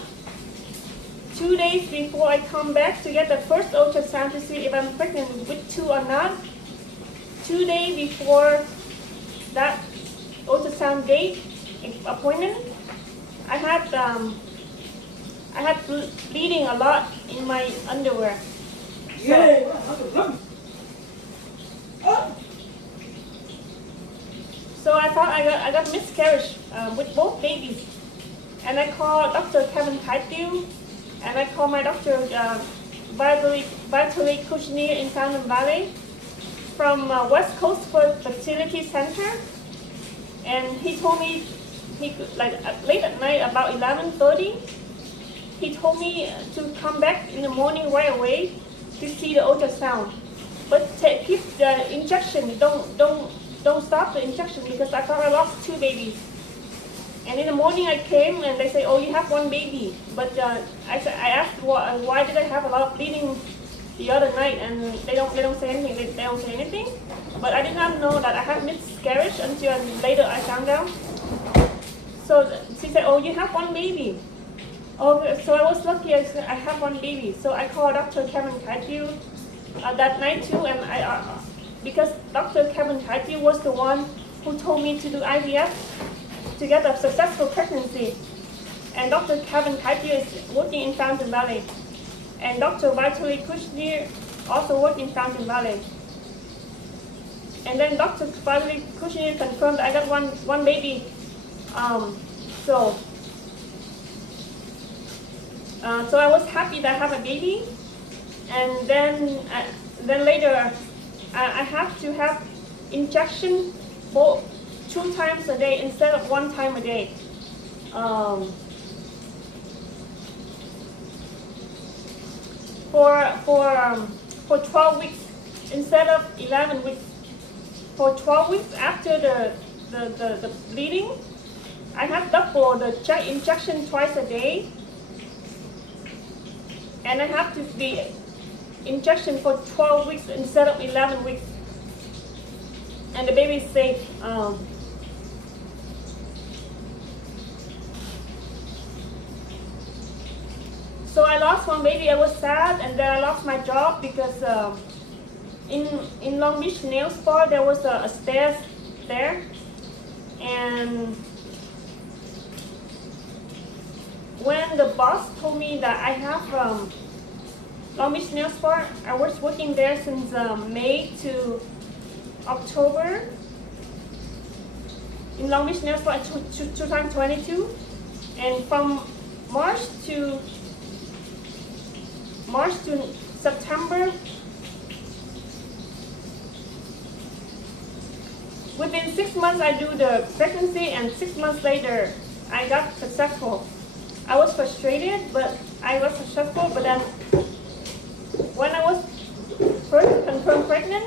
2 days before I come back to get the first ultrasound to see if I'm pregnant with 2 or not. 2 days before that ultrasound date appointment, I had bleeding a lot in my underwear. So I thought I got miscarriage with both babies, and I called Dr. Kevin Kaitiu, and I called my doctor Vitaly Kushner in Fountain Valley from West Coast Fertility Center, and he told me he could, like late at night about 11:30, he told me to come back in the morning right away to see the ultrasound, but keep the injection. Don't stop the injection, because I thought I lost 2 babies. And in the morning I came and they say, oh, you have 1 baby. But I asked why did I have a lot of bleeding the other night, and they don't say anything. They don't say anything. But I did not know that I had miscarriage until later I found out. So she said, oh, you have 1 baby. Oh, so I was lucky. I have 1 baby. So I called Dr. Kevin Kaitiu that night too, and because Dr. Kevin Kaitiu was the one who told me to do IVF to get a successful pregnancy. And Dr. Kevin Kaitiu is working in Fountain Valley. And Dr. Vitaly Kushner also works in Fountain Valley. And then Dr. Vitaly Kushner confirmed that I got one baby. So I was happy that I have a baby. And then later, I have to have injection for 2 times a day instead of 1 time a day. For 12 weeks instead of 11 weeks, for 12 weeks after the bleeding, I have double the injection twice a day, and I have to be injection for 12 weeks instead of 11 weeks, and the baby is safe. So I lost one baby. I was sad, and then I lost my job because in Long Beach nail spa there was a stairs there, and when the boss told me that I have Long Beach nail spa, I was working there since May to October in Long Beach nail spa 2022, and from March to September, within 6 months I do the pregnancy, and 6 months later I got successful. I was frustrated, but I was successful. But then when I was first confirmed pregnant,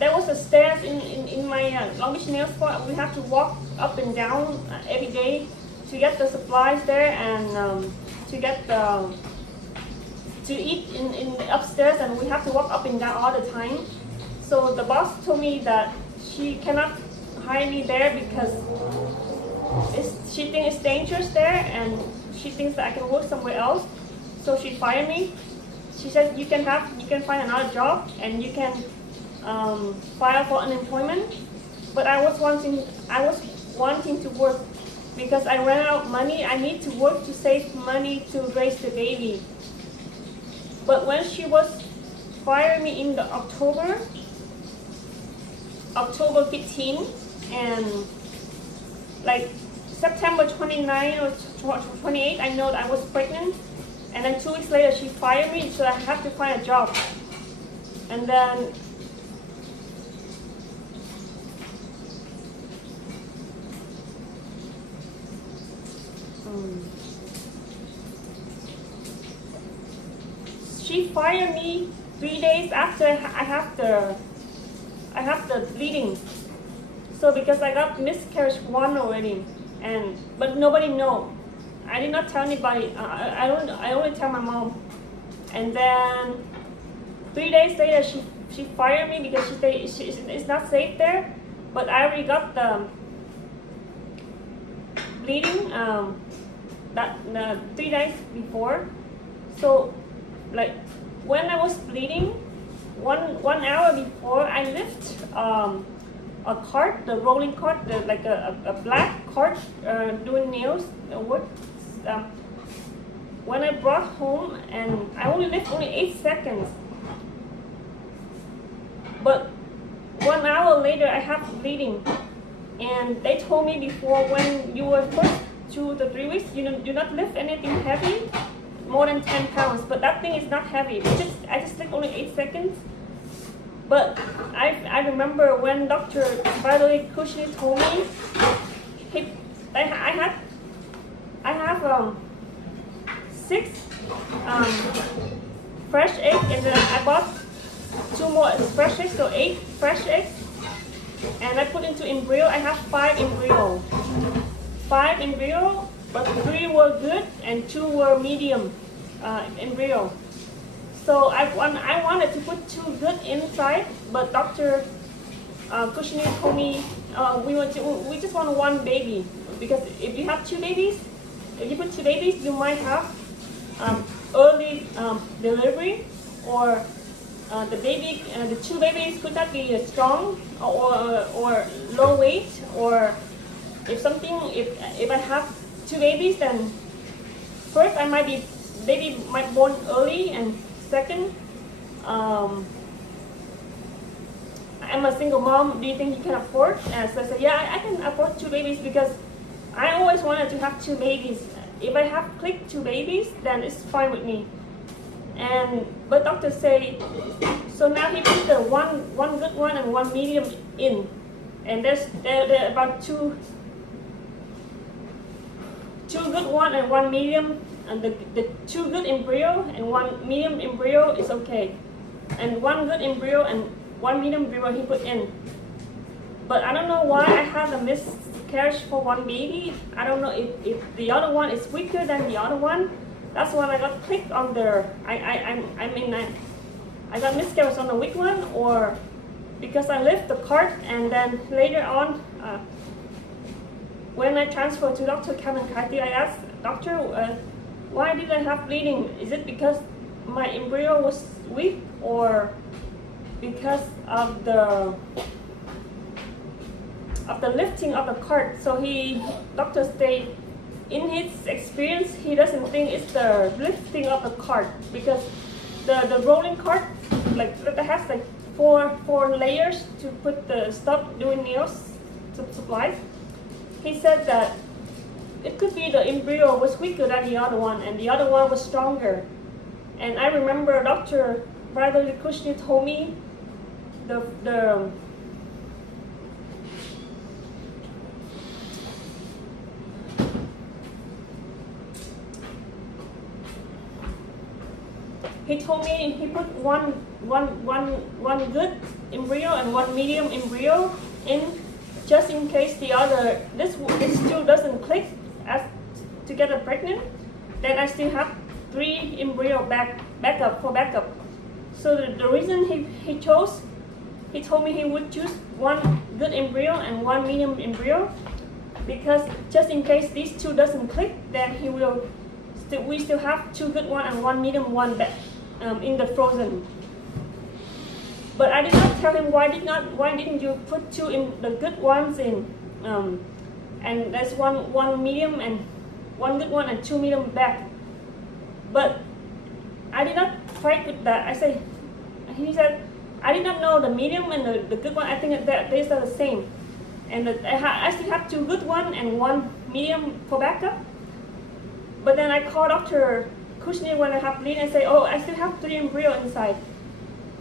there was a stairs in my Long Beach nail spa. We have to walk up and down every day to get the supplies there, and to get to eat in upstairs, and we have to walk up and down all the time. So the boss told me that she cannot hire me there because she thinks it's dangerous there, and she thinks that I can work somewhere else. So she fired me. She said you can find another job, and you can file for unemployment. But I was wanting to work because I ran out of money. I need to work to save money to raise the baby. But when she was firing me in the October 15, and like September 29 or 28, I know that I was pregnant, and then 2 weeks later she fired me, so I have to find a job. And then she fired me 3 days after I have the bleeding. So because I got miscarriage 1 already, but nobody know. I did not tell anybody. I only tell my mom. And then 3 days later she fired me because it's not safe there. But I already got the bleeding 3 days before. So like when I was bleeding, one hour before, I lift a cart, the rolling cart, like a black cart doing nails work. When I brought home, and I only lift 8 seconds, but 1 hour later I have bleeding, and they told me before, when you were first 2 to 3 weeks, you do not lift anything heavy more than 10 pounds, but that thing is not heavy. I just lift only 8 seconds. But I remember when Dr. Valerie Kushner told me, I have 6 fresh eggs, and then I bought 2 more fresh eggs, so 8 fresh eggs, and I put into embryo. I have 5 embryo. 5 embryo, but 3 were good and 2 were medium embryo. So I wanted to put 2 good inside, but Dr. Kushner told me we just want 1 baby, because if you have 2 babies, if you put 2 babies, you might have early delivery, or the 2 babies could not be strong or low weight, or if I have 2 babies, then first baby might born early, and second, I'm a single mom. Do you think you can afford? And so I said, yeah, I can afford 2 babies, because I always wanted to have 2 babies. If I have clicked 2 babies, then it's fine with me. But doctors say, so now he put the one good one and 1 medium in, and there about 2 good one and 1 medium, and the 2 good embryo and 1 medium embryo is okay. and one good embryo and one medium embryo he put in. But I don't know why I had a miscarriage for one baby. I don't know if the other one is weaker than the other one. That's when I got clicked on the, I got miscarriage on the weak one, or because I left the cart, and then later on, when I transferred to Dr. Kevin Kaiti, I asked, doctor, why did I have bleeding? Is it because my embryo was weak, or because of the lifting of the cart? So doctor said, in his experience, he doesn't think it's the lifting of the cart, because the rolling cart, like, it has like four layers to put the stuff doing nails supplies. He said that it could be the embryo was weaker than the other one, and the other one was stronger. And I remember Dr. Brother Kushni told me he told me he put one good embryo and one medium embryo in, just in case this still doesn't click to get her pregnant. Then I still have 3 embryo backup. So the reason he chose, he told me he would choose one good embryo and one medium embryo, because just in case these 2 doesn't click, then we still have 2 good one and 1 medium one back in the frozen. But I did not tell him why didn't you put 2 in the good ones in, and there's one medium and 1 good one and 2 medium back. But I did not fight with that. He said, I did not know the medium and the good one. I think that these are the same, and I still have 2 good one and 1 medium for backup. But then I called Dr. Kushner when I have bleeding and say, oh, I still have 3 embryo inside.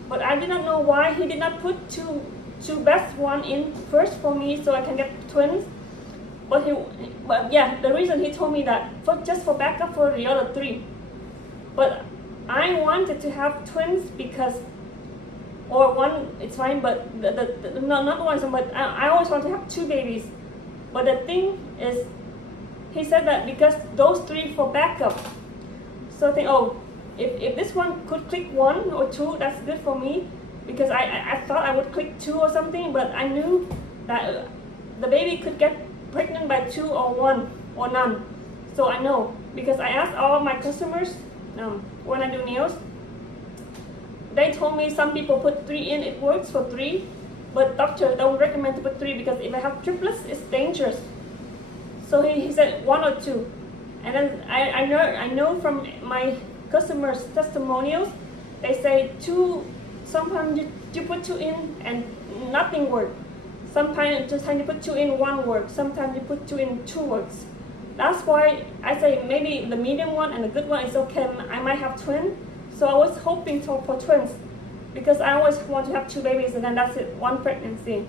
But I did not know why he did not put two best one in first for me so I can get twins. But yeah, the reason he told me that just for backup for the other 3. But I wanted to have twins because, or one, it's fine, but not one, but I always want to have 2 babies. But the thing is, he said that because those 3 for backup, so I think, oh, if this one could click 1 or 2, that's good for me, because I thought I would click 2 or something, but I knew that the baby could get pregnant by 2 or 1 or none. So I know, because I asked all of my customers when I do nails, they told me some people put 3 in, it works for 3, but doctor don't recommend to put 3 because if I have triplets, it's dangerous. So he said 1 or 2, and then I know from my customers' testimonials, they say 2. Sometimes you put 2 in and nothing works. Sometimes you put 2 in, 1 works. Sometimes you put 2 in, 2 works. That's why I say maybe the medium one and the good one is okay. I might have twins. So I was hoping for twins, because I always want to have 2 babies, and then that's it, 1 pregnancy.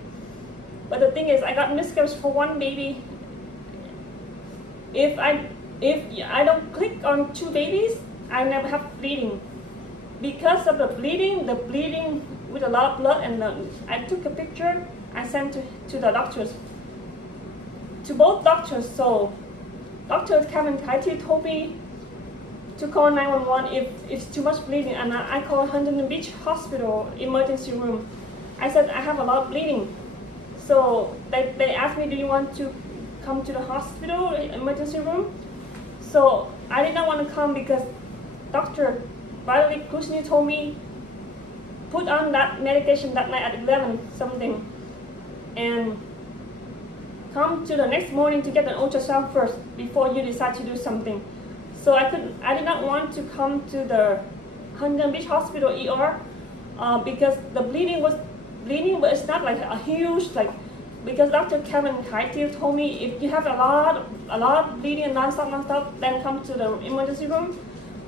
But the thing is, I got miscarriage for 1 baby. If I don't click on 2 babies, I never have bleeding. Because of the bleeding with a lot of blood, and I took a picture, I sent to the doctors, to both doctors. So Dr. Kevin Kaiti told me to call 911 if it's too much bleeding, and I called Huntington Beach Hospital emergency room. I said I have a lot of bleeding. So they asked me, do you want to come to the hospital emergency room? So I did not want to come because Dr. Valerie Kusny told me put on that medication that night at 11 something and come to the next morning to get an ultrasound first before you decide to do something. So I did not want to come to the Huntington Beach Hospital ER because the bleeding was bleeding, but it's not like a huge, like, because Dr. Kevin Kaiti told me if you have a lot of bleeding and non-stop, then come to the emergency room.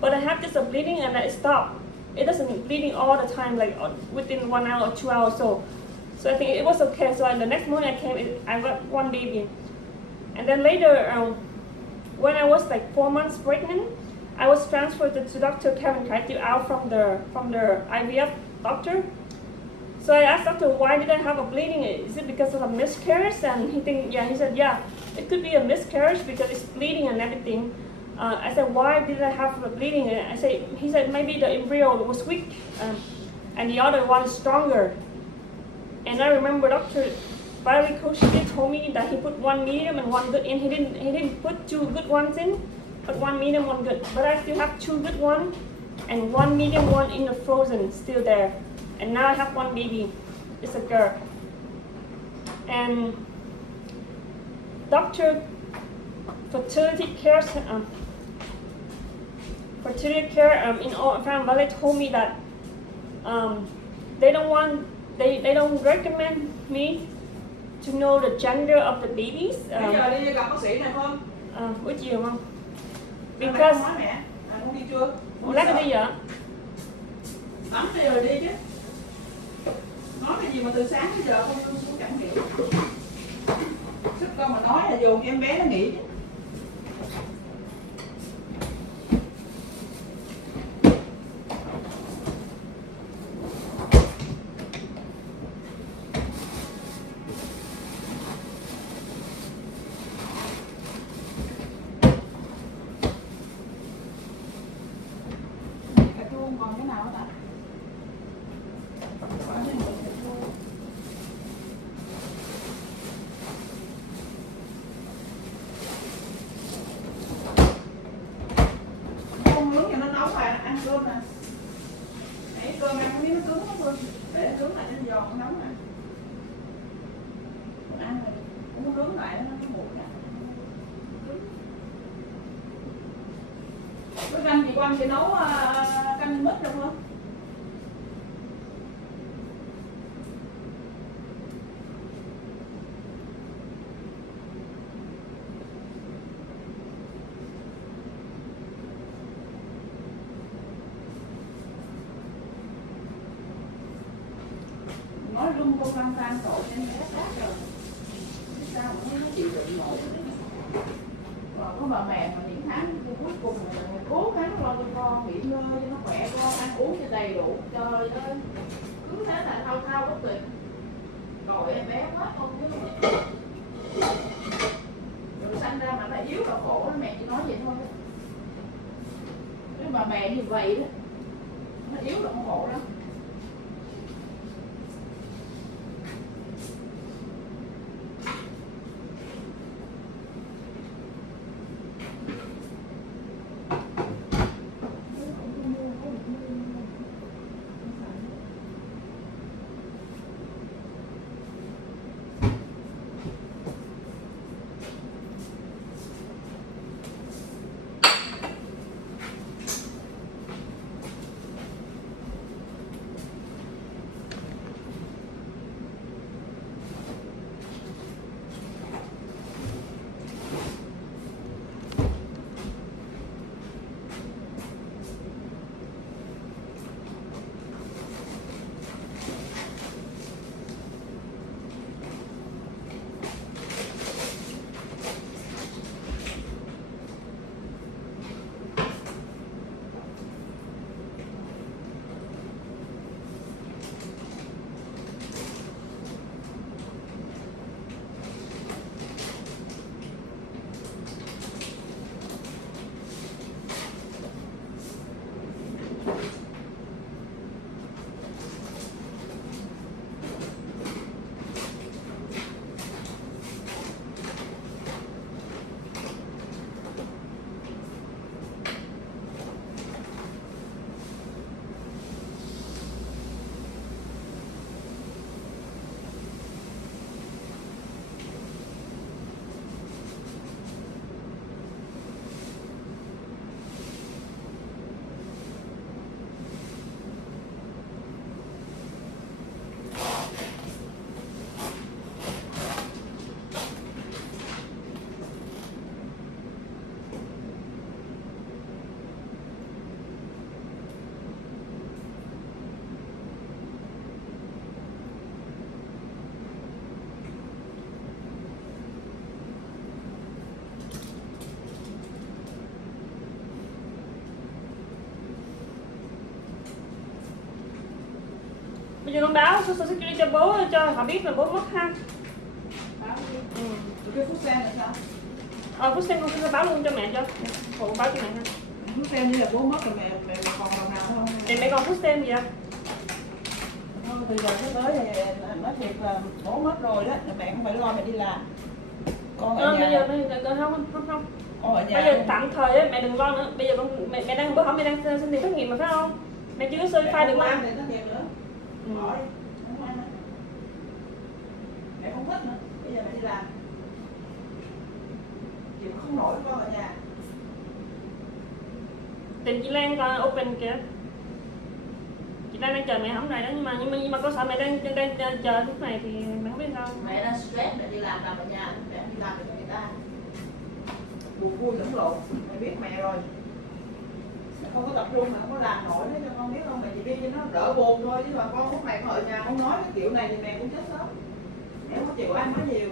But I had this bleeding and it stopped. It doesn't bleeding all the time, like within 1 hour or 2 hours. So I think it was okay. So the next morning I came, I got 1 baby, and then later when I was like 4 months pregnant, I was transferred to Dr. Kevin Kaiti out from the IVF doctor. So I asked doctor, why did I have a bleeding? Is it because of a miscarriage? And he said, yeah, it could be a miscarriage because it's bleeding and everything. I said, why did I have a bleeding? He said, maybe the embryo was weak and the other one is stronger. And I remember Dr. Valerie Koshiki told me that he put one medium and one good in. He didn't put two good ones in, but one medium, one good. But I still have two good ones and one medium one in the frozen still there. And now I have one baby. It's a girl. And Dr. Fertility care in Oran Valley told me that they don't recommend me to know the gender of the babies. Bây giờ đi gặp bác sĩ này không? Buổi chiều không? Because nói mẹ, con đi chưa? Lát đi vậy? Tắm đi rồi đi chứ. Nói cái gì mà từ sáng tới giờ con chẳng hiểu. Sức con mà nói là dồn em bé nó nghỉ chứ. Còn cái nào ta? Con nướng cho nó nóng rồi, ăn cơm nè. Để cơm ăn miếng nó cứng lắm luôn. Để cứng lại cho giòn nó nóng nè. Ăn rồi cũng nướng lại nó nguội nè. Cái canh chị Quanh chị nấu canh mít được không? Nói rung con lăn tan tội nên nó sát rồi. Sao mà nó chịu đựng nổi. Còn có bà mẹ mà những tháng cuối cùng là cố gắng lo cho con nghỉ ngơi cho nó khỏe, con ăn uống cho đầy đủ, trời ơi cứ thế là thao thao bất tuyệt. Rồi em bé hết không chứ. Rồi sanh ra mà nó yếu là khổ đó, mẹ chỉ nói vậy thôi. Nếu bà mẹ như vậy đó, nó yếu là con khổ lắm. Bây giờ con báo số security cho bố, cho họ biết là bố mất ha. Báo đi. Cái phút sen là sao? Phút sen con sẽ báo luôn cho mẹ cho. Phụ báo cho mẹ ha. Phút sen đi là bố mất rồi mẹ còn đồng nào không? Mẹ còn phút sen gì ạ? Thôi từ giờ tới thì nói thiệt là bố mất rồi đó, mẹ không phải lo mẹ đi làm. Con ở nhà. Bây giờ không. Con ở nhà. Bây giờ tạm thời á, mẹ đừng lo nữa. Bây giờ con mẹ đang bữa hổm mẹ đang xin tiền thất nghiệp mà phải không? Mẹ chưa có certify được mà. Mẹ không thất nghiệp nữa. Hỏi, không ăn nữa. Mẹ không thích nữa. Bây giờ mẹ đi làm. Chịu không nổi con ở nhà. Tiền chị Lan còn open kìa. Chị Lan đang chờ mẹ hổng này đó, nhưng mà con sợ mẹ đang chờ lúc này thì mẹ không biết sao. Mẹ đang stress, mẹ đi làm ở nhà, mẹ đi làm cho người ta. Buồn vui lẫn lộn, mẹ biết mẹ rồi. Mẹ không có tập trung, mẹ không có làm nổi đấy cho con biết không, mẹ chỉ đi cho nó đỡ buồn thôi, chứ mà con lúc này con ở nhà không nói cái kiểu này thì mẹ cũng chết sớm. Mẹ không có chịu ăn nói nhiều.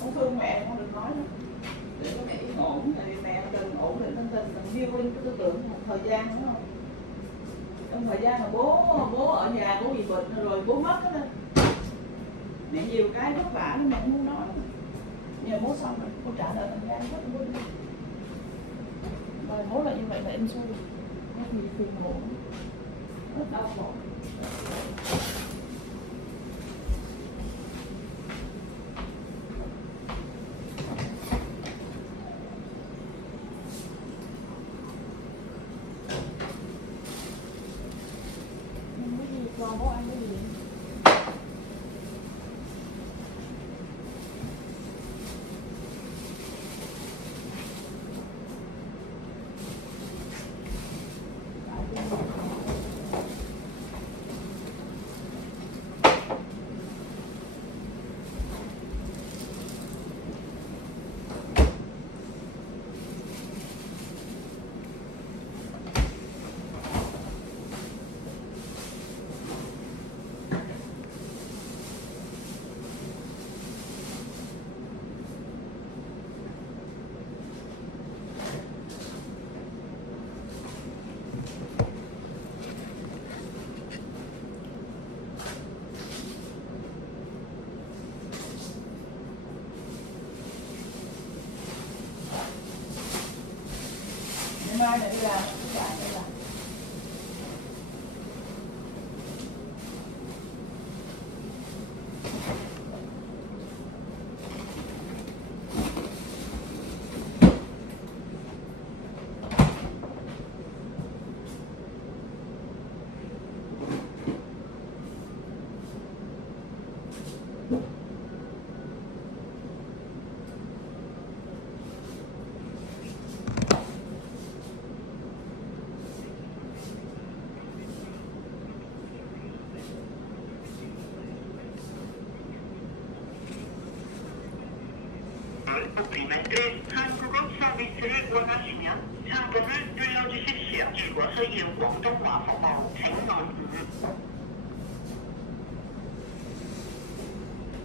Con thương mẹ, con đừng nói nữa. Để cho mẹ yên ổn, tại vì mẹ cần ổn định tinh thần, cần view lên cái tư tưởng một thời gian đúng không? Trong thời gian mà bố ở nhà, bố bị bệnh rồi bố mất đó, mẹ nhiều cái vất vả nên mẹ không muốn nói. Nhờ bố xong rồi cô trả lời thời gian rất là vui. Rồi bố là như vậy là em xui, rất nhiều phiền muộn, rất đau khổ. Cho bố ăn cái gì? Mai này đi làm, đi làm. 국민들의 한국어 서비스를 원하시면 상품을 눌러주십시오. 이곳을 이용廣東話服務請按5.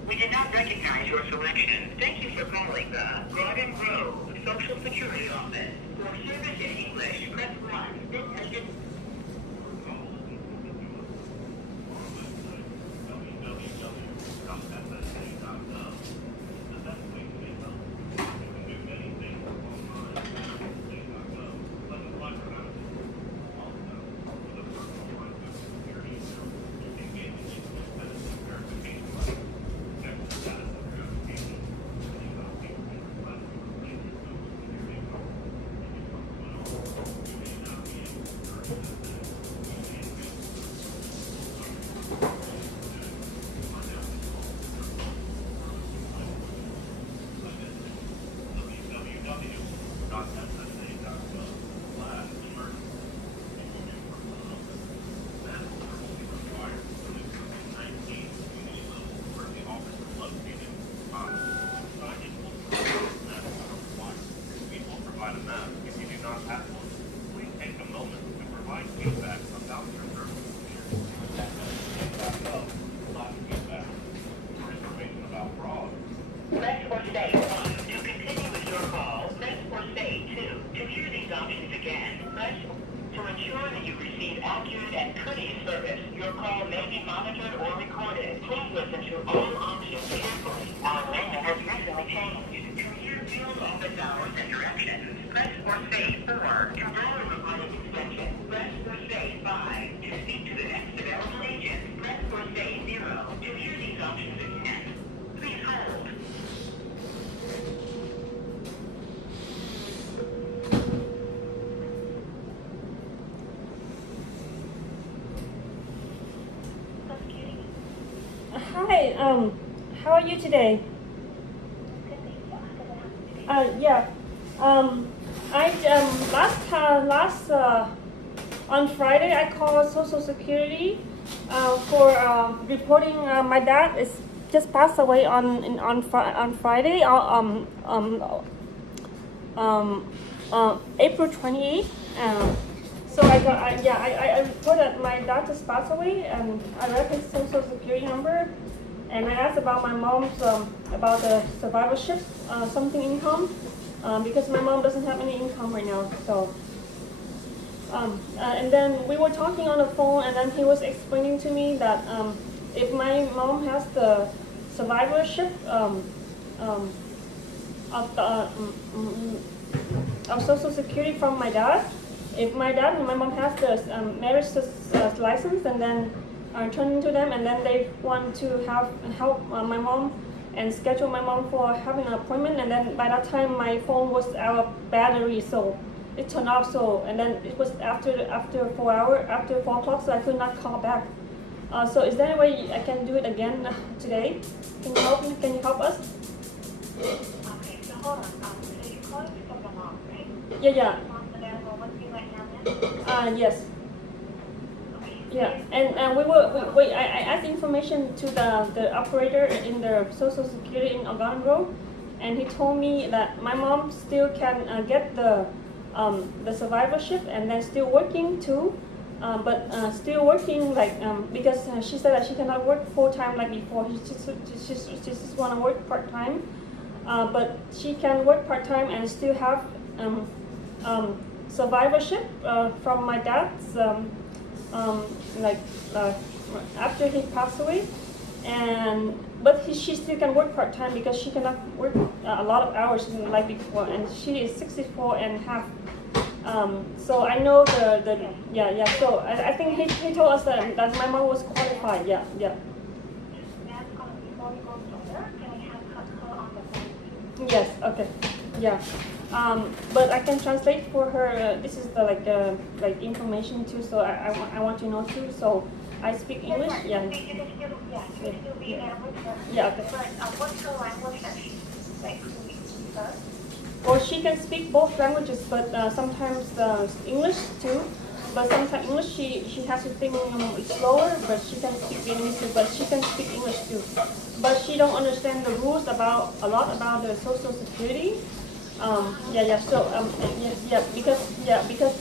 We did not recognize your selection. Thank you for calling the Garden Road Social Security Office. For service in English, press 1. Then may be monitored or recorded. Please listen to all options carefully. Our menu has recently changed. To hear field office hours and directions, press or say 4. To roll a robotic inspection, press or say 5. To speak to the next available agent, press or say 0. To hear these options again, please hold. Hi, how are you today? Yeah, on Friday I called Social Security for reporting my dad is just passed away on Friday, April 28th. So I reported my dad just passed away, and I read his Social Security number, and I asked about my mom's about the survivorship something income, because my mom doesn't have any income right now. So and then we were talking on the phone, and then he was explaining to me that if my mom has the survivorship of Social Security from my dad. If my dad and my mom has the marriage license, and then turn into them, and then they want to help my mom and schedule my mom for having an appointment, and then by that time my phone was out of battery, so it turned off. So and then it was after 4 o'clock, so I could not call back. So is there any way I can do it again today? Can you help me? Can you help us? Okay, so hold on. So you're calling from the mom, right? Yeah. Mom's available with you right now, then? Yes. Yeah, and I asked information to the operator in the Social Security in Oganon Road, and he told me that my mom still can get the survivorship, and then still working too, but still working like because she said that she cannot work full time like before. She just want to work part time, but she can work part time and still have survivorship from my dad's. After he passed away, but she still can work part time because she cannot work a lot of hours like before, and she is 64 and a half. So I know So I think he told us that my mom was qualified. Yeah. Yes. Okay. Yeah. But I can translate for her. This is the like information too. So I want to know too. So I speak English. Yeah. Yeah. Okay. But what's her language that she does? Well, she can speak both languages, but sometimes English too. But sometimes English she has to think slower, but she can speak Vietnamese too. But she can speak English too. But she don't understand the rules about the Social Security. Because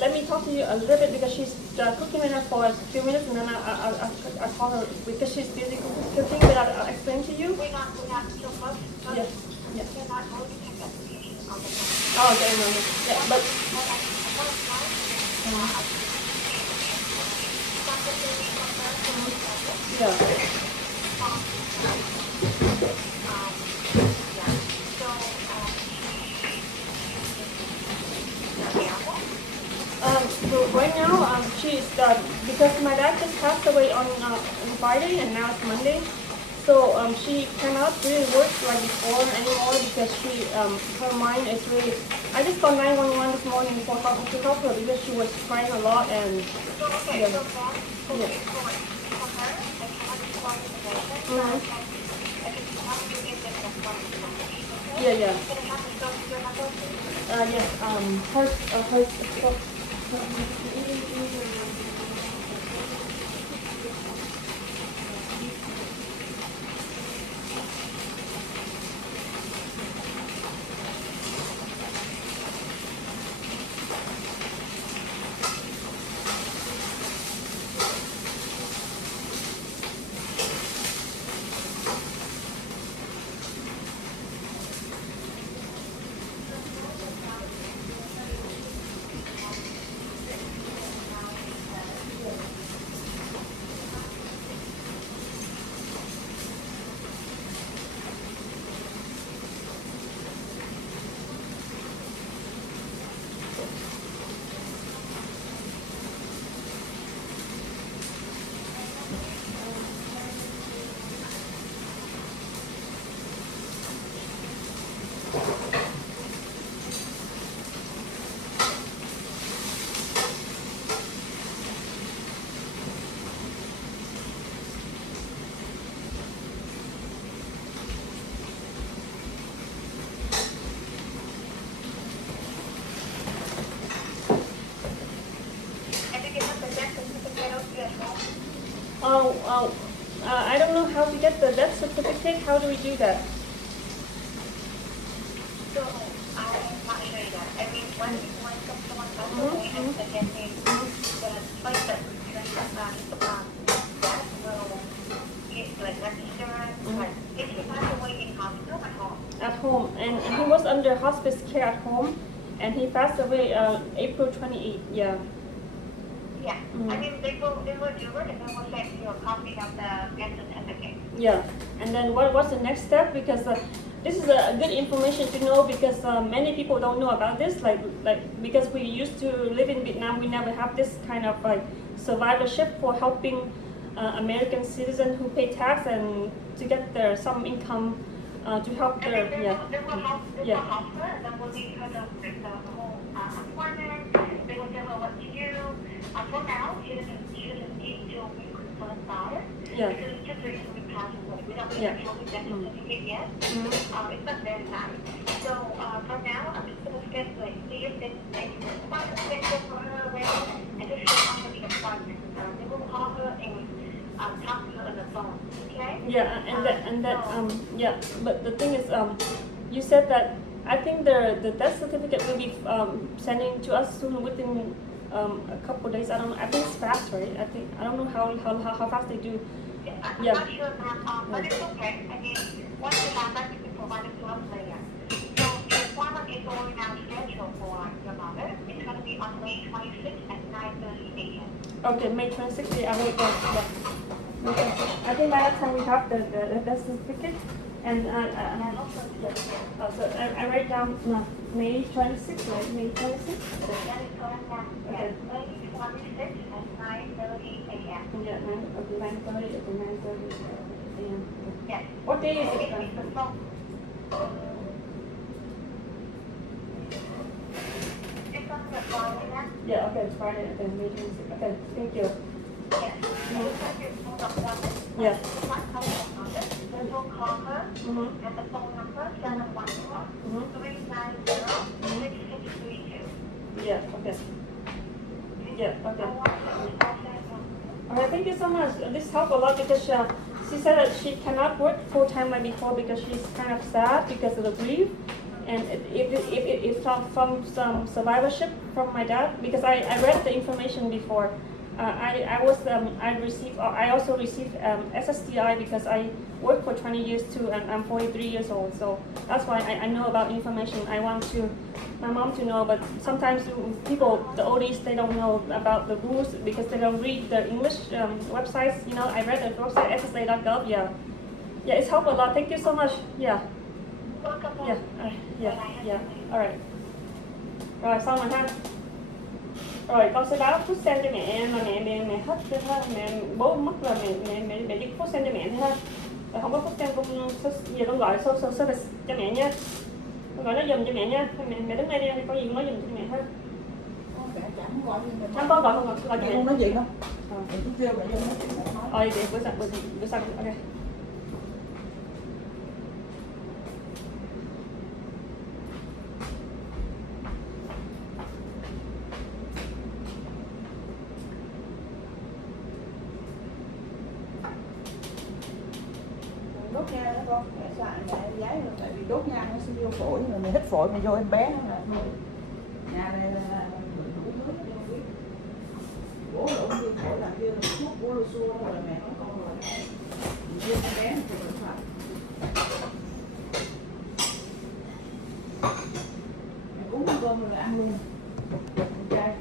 let me talk to you a little bit, because she's cooking right now for a few minutes, and then I call her because she's busy cooking, but I'll explain to you. We're not so close. Yeah. We're not going to take application on the phone. Oh, okay, no. Yeah, but right now, she's because my dad just passed away on Friday, and now it's Monday, so she cannot really work like before anymore, because her mind is really. I just called 911 this morning to help her because she was crying a lot, and I don't know how to get the death certificate. How do we do that? So I'm not sure that. I mean, when someone passes away and the place that that will get like registered. Like if he passed away in hospital at home. At home, and he was under hospice care at home, and he passed away April 28th. Yeah. Yeah. I mean, they will do it, and then we'll send you a copy of the death certificate. Yeah. And then what's the next step? Because this is a good information to know, because many people don't know about this. Like because we used to live in Vietnam, we never have this kind of like survivorship for helping American citizens who pay tax and to get their some income to help their They will help her, and then we'll leave her the whole employment. They will tell her what to do. For now, she doesn't need to be confirmed. Yeah. Because it's just recently passed away. We don't have a death certificate yet. It's not very nice. So for now, I'm just going to schedule it. See if they make a schedule for her already, and just show up for the appointment. They will call her and talk to her on the phone. Okay? Yeah, and that yeah. But the thing is, you said that I think the death certificate will be sending to us soon within a couple of days. I don't know. I think it's fast, right? I don't know how fast they do. I'm not sure, but it's okay. I mean, once you have that, you can provide it to us later. So the appointment is already now scheduled for your mother. It's going to be on May 26th at 9:30 a.m. Okay, May 26th. I wait. I think by that time we have the death certificate, and so I write down May 26th, right? May 26th. That is correct. Yes, May 26th at 9:30 a.m. Yeah, 9:30 at 9:30 a.m. Yes. What day is it? It's the phone. It's on the Friday then? Yeah, okay, it's Friday, okay, May 26th. Okay, thank you. Yes. Yeah. Then we'll call her at the phone number 714-390-6632. Yeah, okay. Yeah, okay. Alright, thank you so much. This helped a lot, because she said that she cannot work full-time like before because she's kind of sad because of the grief. And it's from some survivorship from my dad, because I read the information before. I also received SSDI because I worked for 20 years too, and I'm 43 years old. So that's why I know about information. I want my mom to know, but sometimes people, the oldies, they don't know about the rules because they don't read the English websites. You know, I read the website ssa.gov. Yeah, it's helped a lot. Thank you so much. Yeah. Yeah. Alright. Rồi xong rồi ha. Rồi con sẽ báo food send cho mẹ mà mẹ hết cho ha, mẹ bố mất rồi mẹ giúp food send cho mẹ thôi ha. Rồi không có food send giờ con gọi social service cho mẹ nha. Con gọi nó giùm cho mẹ nha. Mẹ đứng đây đi, có gì con nói giùm cho mẹ ha. Không có gọi không gọi cho mẹ. Không nói gì đâu. Cũng kêu mẹ cho nó. Để bữa sau ok. Đốt nhang đó con, mẹ xài mẹ giấy rồi, tại vì đốt nhang nó sẽ vô phổi, rồi mẹ hít phổi mẹ vô em bé nữa là nhà này là đủ nước cho con biết. Bố lộn vô phổi làm như thuốc bố lô xua rồi mẹ nói con rồi. Vô em bé thì vẫn phải. Mẹ cúng cơm rồi ăn luôn. Chay.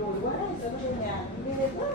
Rồi quá, sao có nhà ghê quá.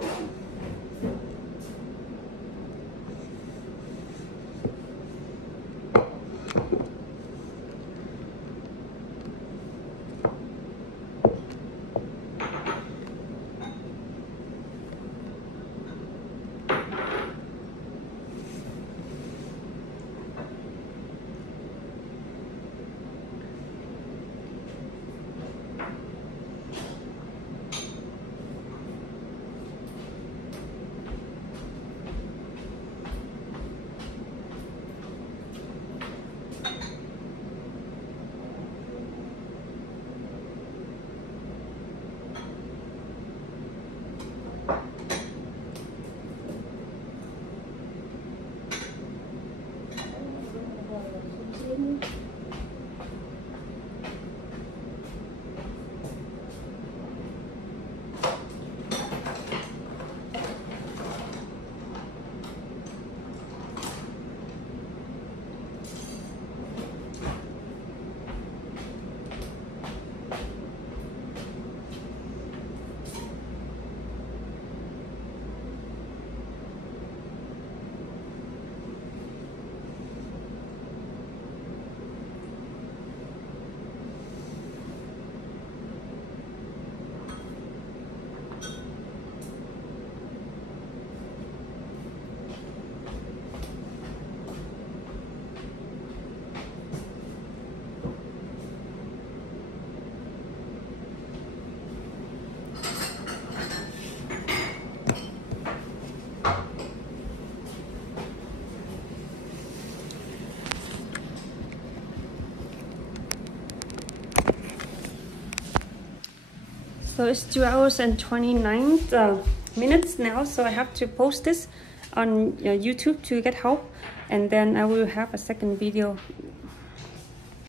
So it's 2 hours and 29 minutes now, so I have to post this on YouTube to get help, and then I will have a second video